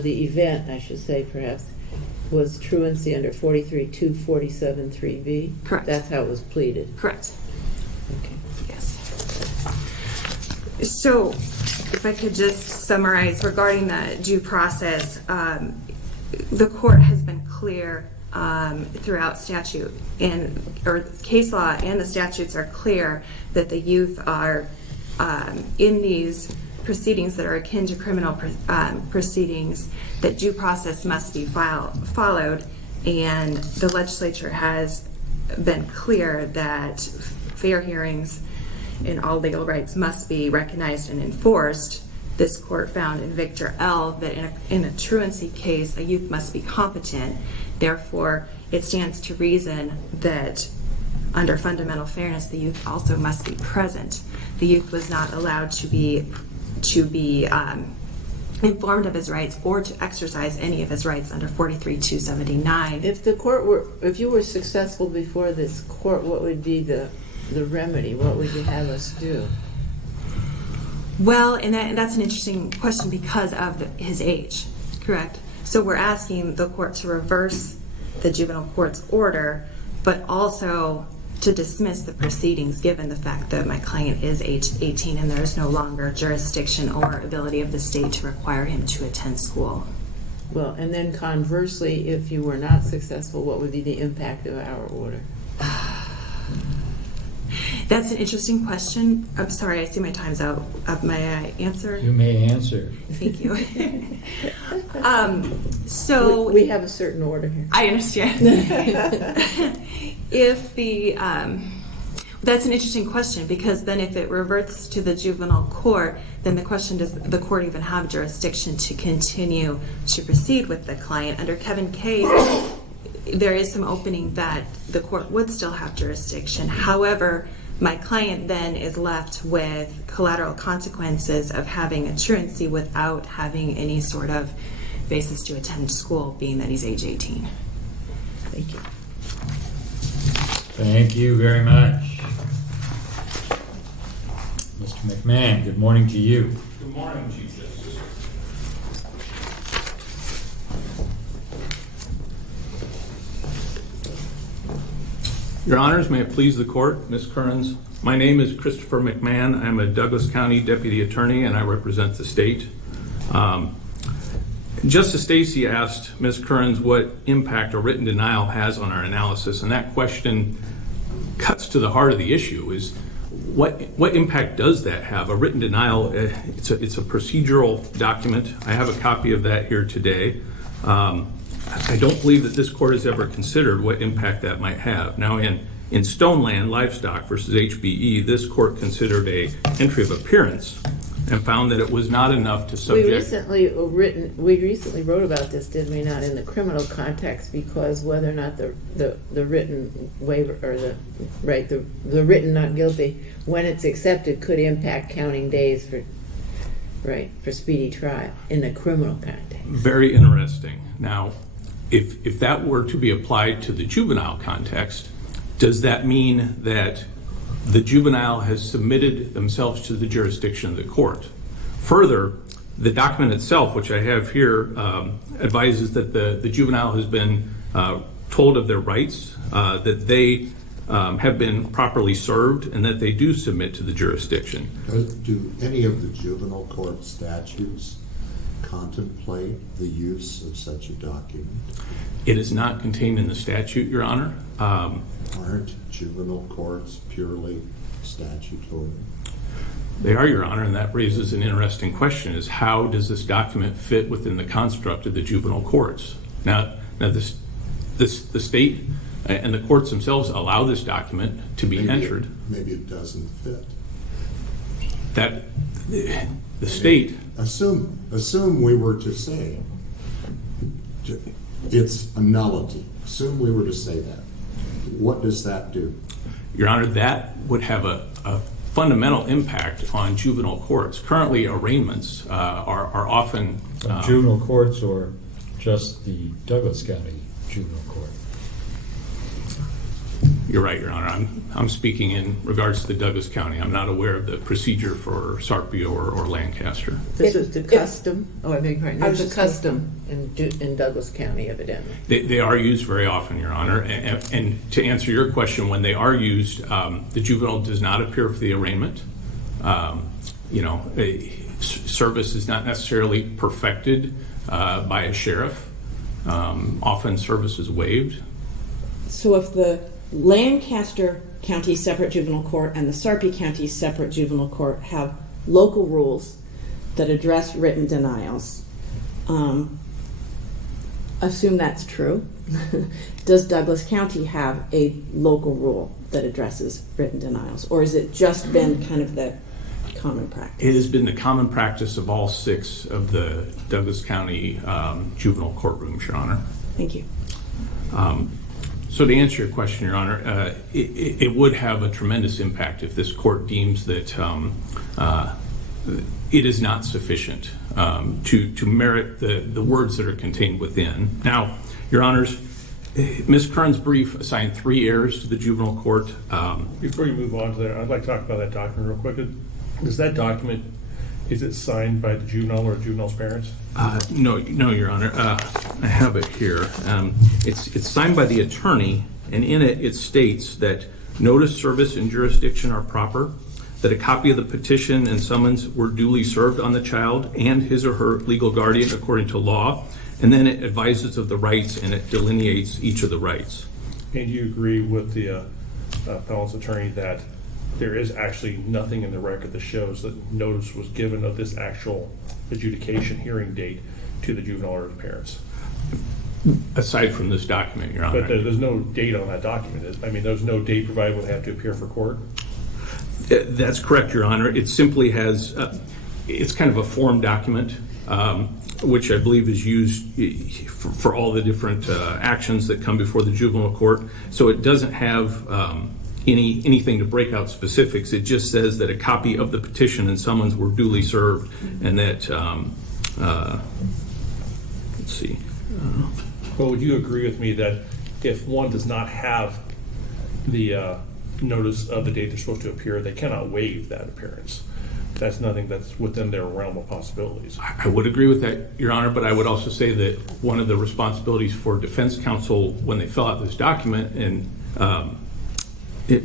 the event, I should say, perhaps, was truancy under 43-247-3B? Correct. That's how it was pleaded? Correct. Okay. Yes. So, if I could just summarize regarding the due process, the court has been clear throughout statute or case law, and the statutes are clear that the youth are in these proceedings that are akin to criminal proceedings, that due process must be followed, and the legislature has been clear that fair hearings and all legal rights must be recognized and enforced, this court found in Victor L. that in a truancy case, a youth must be competent. Therefore, it stands to reason that under fundamental fairness, the youth also must be present. The youth was not allowed to be informed of his rights or to exercise any of his rights under 43-279. If you were successful before this court, what would be the remedy? What would you have us do? Well, and that's an interesting question because of his age, correct? So we're asking the court to reverse the juvenile court's order, but also to dismiss the proceedings given the fact that my client is age 18 and there is no longer jurisdiction or ability of the state to require him to attend school. Well, and then conversely, if you were not successful, what would be the impact of our order? That's an interesting question. I'm sorry, I see my time's out. May I answer? You may answer. Thank you. So we have a certain order here. I understand. That's an interesting question because then if it reverts to the juvenile court, then the question, does the court even have jurisdiction to continue to proceed with the client? Under Kevin K., there is some opening that the court would still have jurisdiction. However, my client then is left with collateral consequences of having a truancy without having any sort of basis to attend school, being that he's age 18. Thank you. Thank you very much. Mr. McMahon, good morning to you. Good morning, Chief Justice. Your Honors, may it please the court, Ms. Kearns. My name is Christopher McMahon. I'm a Douglas County Deputy Attorney and I represent the state. Justice Stacy asked Ms. Kearns what impact a written denial has on our analysis, and that question cuts to the heart of the issue, is what impact does that have? A written denial, it's a procedural document. I have a copy of that here today. I don't believe that this court has ever considered what impact that might have. Now, in Stoneland Livestock versus HBE, this court considered a entry of appearance and found that it was not enough to subject. We recently wrote about this, did we not, in the criminal context, because whether or not the written waiver or the written not guilty, when it's accepted, could impact counting days for speedy trial in the criminal context. Very interesting. Now, if that were to be applied to the juvenile context, does that mean that the juvenile has submitted themselves to the jurisdiction of the court? Further, the document itself, which I have here, advises that the juvenile has been told of their rights, that they have been properly served, and that they do submit to the jurisdiction. Do any of the juvenile court statutes contemplate the use of such a document? It is not contained in the statute, Your Honor. Aren't juvenile courts purely statutory? They are, Your Honor, and that raises an interesting question, is how does this document fit within the construct of the juvenile courts? Now the state and the courts themselves allow this document to be entered. Maybe it doesn't fit. That the state... Assume we were to say it's a nullity. Assume we were to say that. What does that do? Your Honor, that would have a fundamental impact on juvenile courts. Currently, arraignments are often... juvenile courts or just the Douglas County Juvenile Court? You're right, Your Honor. I'm speaking in regards to the Douglas County. I'm not aware of the procedure for Sarpy or Lancaster. This is the custom. I beg your pardon. There's a custom in Douglas County, evidently. They are used very often, Your Honor. And to answer your question, when they are used, the juvenile does not appear for the arraignment. Service is not necessarily perfected by a sheriff. Often service is waived. So if the Lancaster County Separate Juvenile Court and the Sarpy County Separate Juvenile Court have local rules that address written denials, assume that's true. Does Douglas County have a local rule that addresses written denials, or has it just been kind of the common practice? It has been the common practice of all 6 of the Douglas County juvenile courtrooms, Your Honor. Thank you. So to answer your question, Your Honor, it would have a tremendous impact if this court deems that it is not sufficient to merit the words that are contained within. Now, Your Honors, Ms. Kern's brief assigned 3 errors to the juvenile court. Before you move on to that, I'd like to talk about that document real quick. Is that document, is it signed by the juvenile or the juvenile's parents? No, Your Honor. I have it here. It's signed by the attorney, and in it, it states that notice, service, and jurisdiction are proper, that a copy of the petition and summons were duly served on the child and his or her legal guardian according to law, and then it advises of the rights and it delineates each of the rights. And you agree with the appellant's attorney that there is actually nothing in the record that shows that notice was given of this actual adjudication hearing date to the juvenile or the parents? Aside from this document, Your Honor. But there's no date on that document. I mean, there's no date provided when they have to appear for court? That's correct, Your Honor. It simply has, it's kind of a form document, which I believe is used for all the different actions that come before the juvenile court. So it doesn't have anything to break out specifics. It just says that a copy of the petition and summons were duly served, and that, let's see. Well, would you agree with me that if one does not have the notice of the date they're supposed to appear, they cannot waive that appearance? That's nothing that's within their realm of possibilities. I would agree with that, Your Honor, but I would also say that one of the responsibilities for defense counsel when they fill out this document, and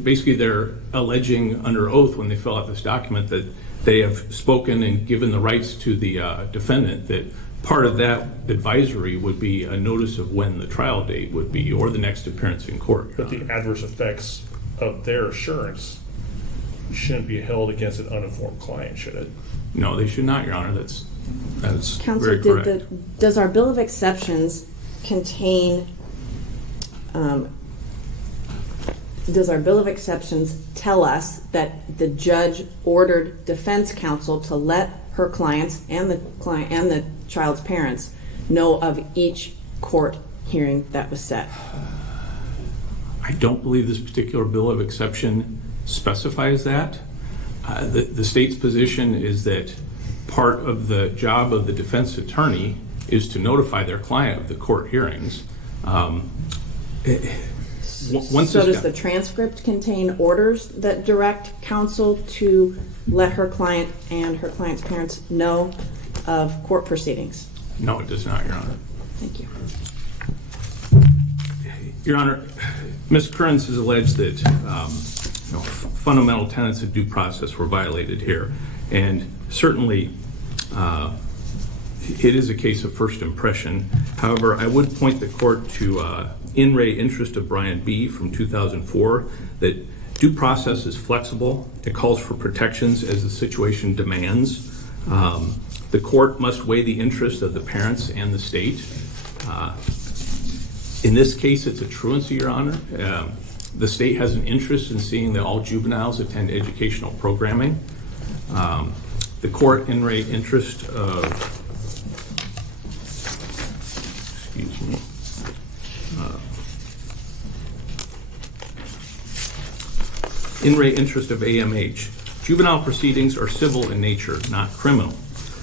basically they're alleging under oath when they fill out this document that they have spoken and given the rights to the defendant, that part of that advisory would be a notice of when the trial date would be or the next appearance in court. But the adverse effects of their assurance shouldn't be held against an uninformed client, should it? No, they should not, Your Honor. That's Counsel, very correct. does our Bill of Exceptions contain, does our Bill of Exceptions tell us that the judge ordered defense counsel to let her clients and the child's parents know of each court hearing that was set? I don't believe this particular Bill of Exception specifies that. The state's position is that part of the job of the defense attorney is to notify their client of the court hearings. So does the transcript contain orders that direct counsel to let her client and her client's parents know of court proceedings? No, it does not, Your Honor. Thank you. Your Honor, Ms. Kearns has alleged that fundamental tenets of due process were violated here, and certainly it is a case of first impression. However, I would point the court to In Re Interest of Brian B. from 2004, that due process is flexible. It calls for protections as the situation demands. The court must weigh the interest of the parents and the state. In this case, it's a truancy, Your Honor. The state has an interest in seeing that all juveniles attend educational programming. The court in re interest of, excuse me, in re interest of AMH. Juvenile proceedings are civil in nature, not criminal.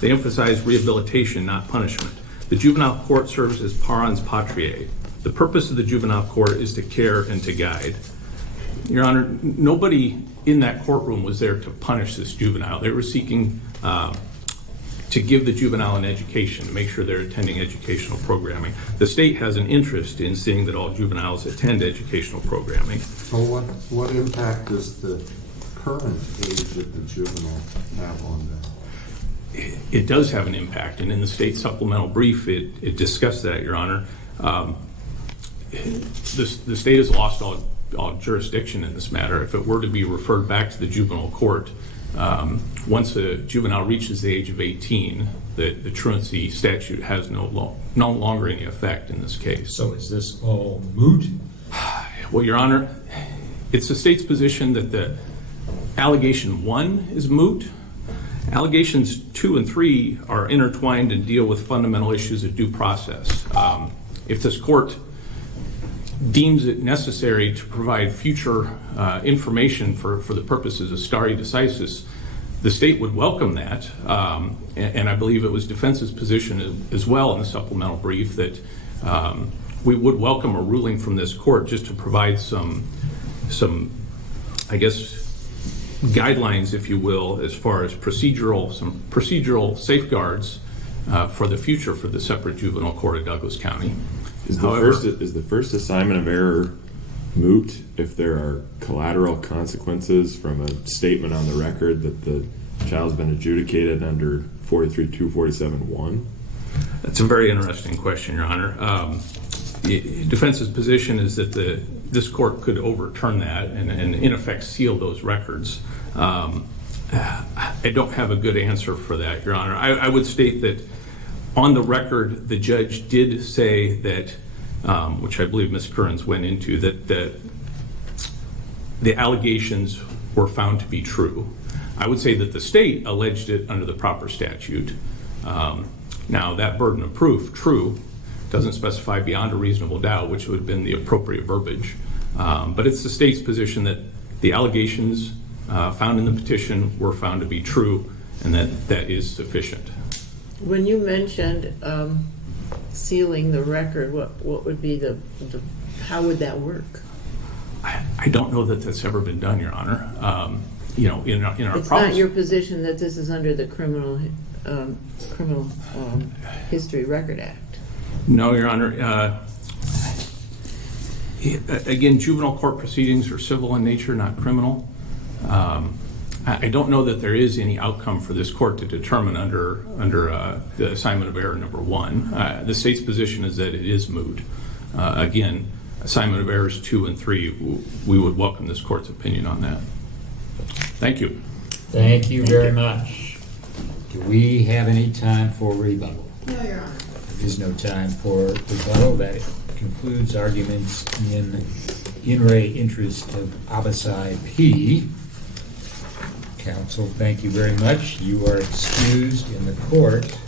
They emphasize rehabilitation, not punishment. The juvenile court serves as parens patriae. The purpose of the juvenile court is to care and to guide. Your Honor, nobody in that courtroom was there to punish this juvenile. They were seeking to give the juvenile an education, to make sure they're attending educational programming. The state has an interest in seeing that all juveniles attend educational programming. So what impact does the current age of the juvenile have on that? It does have an impact, and in the state supplemental brief, it discussed that, Your Honor. The state has lost all jurisdiction in this matter. If it were to be referred back to the juvenile court, once a juvenile reaches the age of 18, the truancy statute has no longer any effect in this case. So is this all moot? Well, Your Honor, it's the state's position that the allegation 1 is moot. Allegations 2 and 3 are intertwined and deal with fundamental issues of due process. If this court deems it necessary to provide future information for the purposes of stare decisis, the state would welcome that. And I believe it was defense's position as well in the supplemental brief that we would welcome a ruling from this court just to provide some I guess, guidelines, if you will, as far as some procedural safeguards for the future for the separate juvenile court of Douglas County. Is the first assignment of error moot if there are collateral consequences from a statement on the record that the child's been adjudicated under 43-247-1? That's a very interesting question, Your Honor. Defense's position is that this court could overturn that and in effect seal those records. I don't have a good answer for that, Your Honor. I would state that on the record, the judge did say that, which I believe Ms. Kearns went into, that the allegations were found to be true. I would say that the state alleged it under the proper statute. Now, that burden of proof, true, doesn't specify beyond a reasonable doubt, which would have been the appropriate verbiage. But it's the state's position that the allegations found in the petition were found to be true, and that is sufficient. When you mentioned sealing the record, what would be how would that work? I don't know that that's ever been done, Your Honor. In our it's not your position that this is under the Criminal History Record Act? No, Your Honor. Again, juvenile court proceedings are civil in nature, not criminal. I don't know that there is any outcome for this court to determine under the assignment of error number 1. The state's position is that it is moot. Again, assignment of errors 2 and 3, we would welcome this court's opinion on that. Thank you. Thank you very much. Do we have any time for rebuttal? No, Your Honor. There is no time for rebuttal. That concludes arguments in re interest of Abasai P. Counsel, thank you very much. You are excused in the court.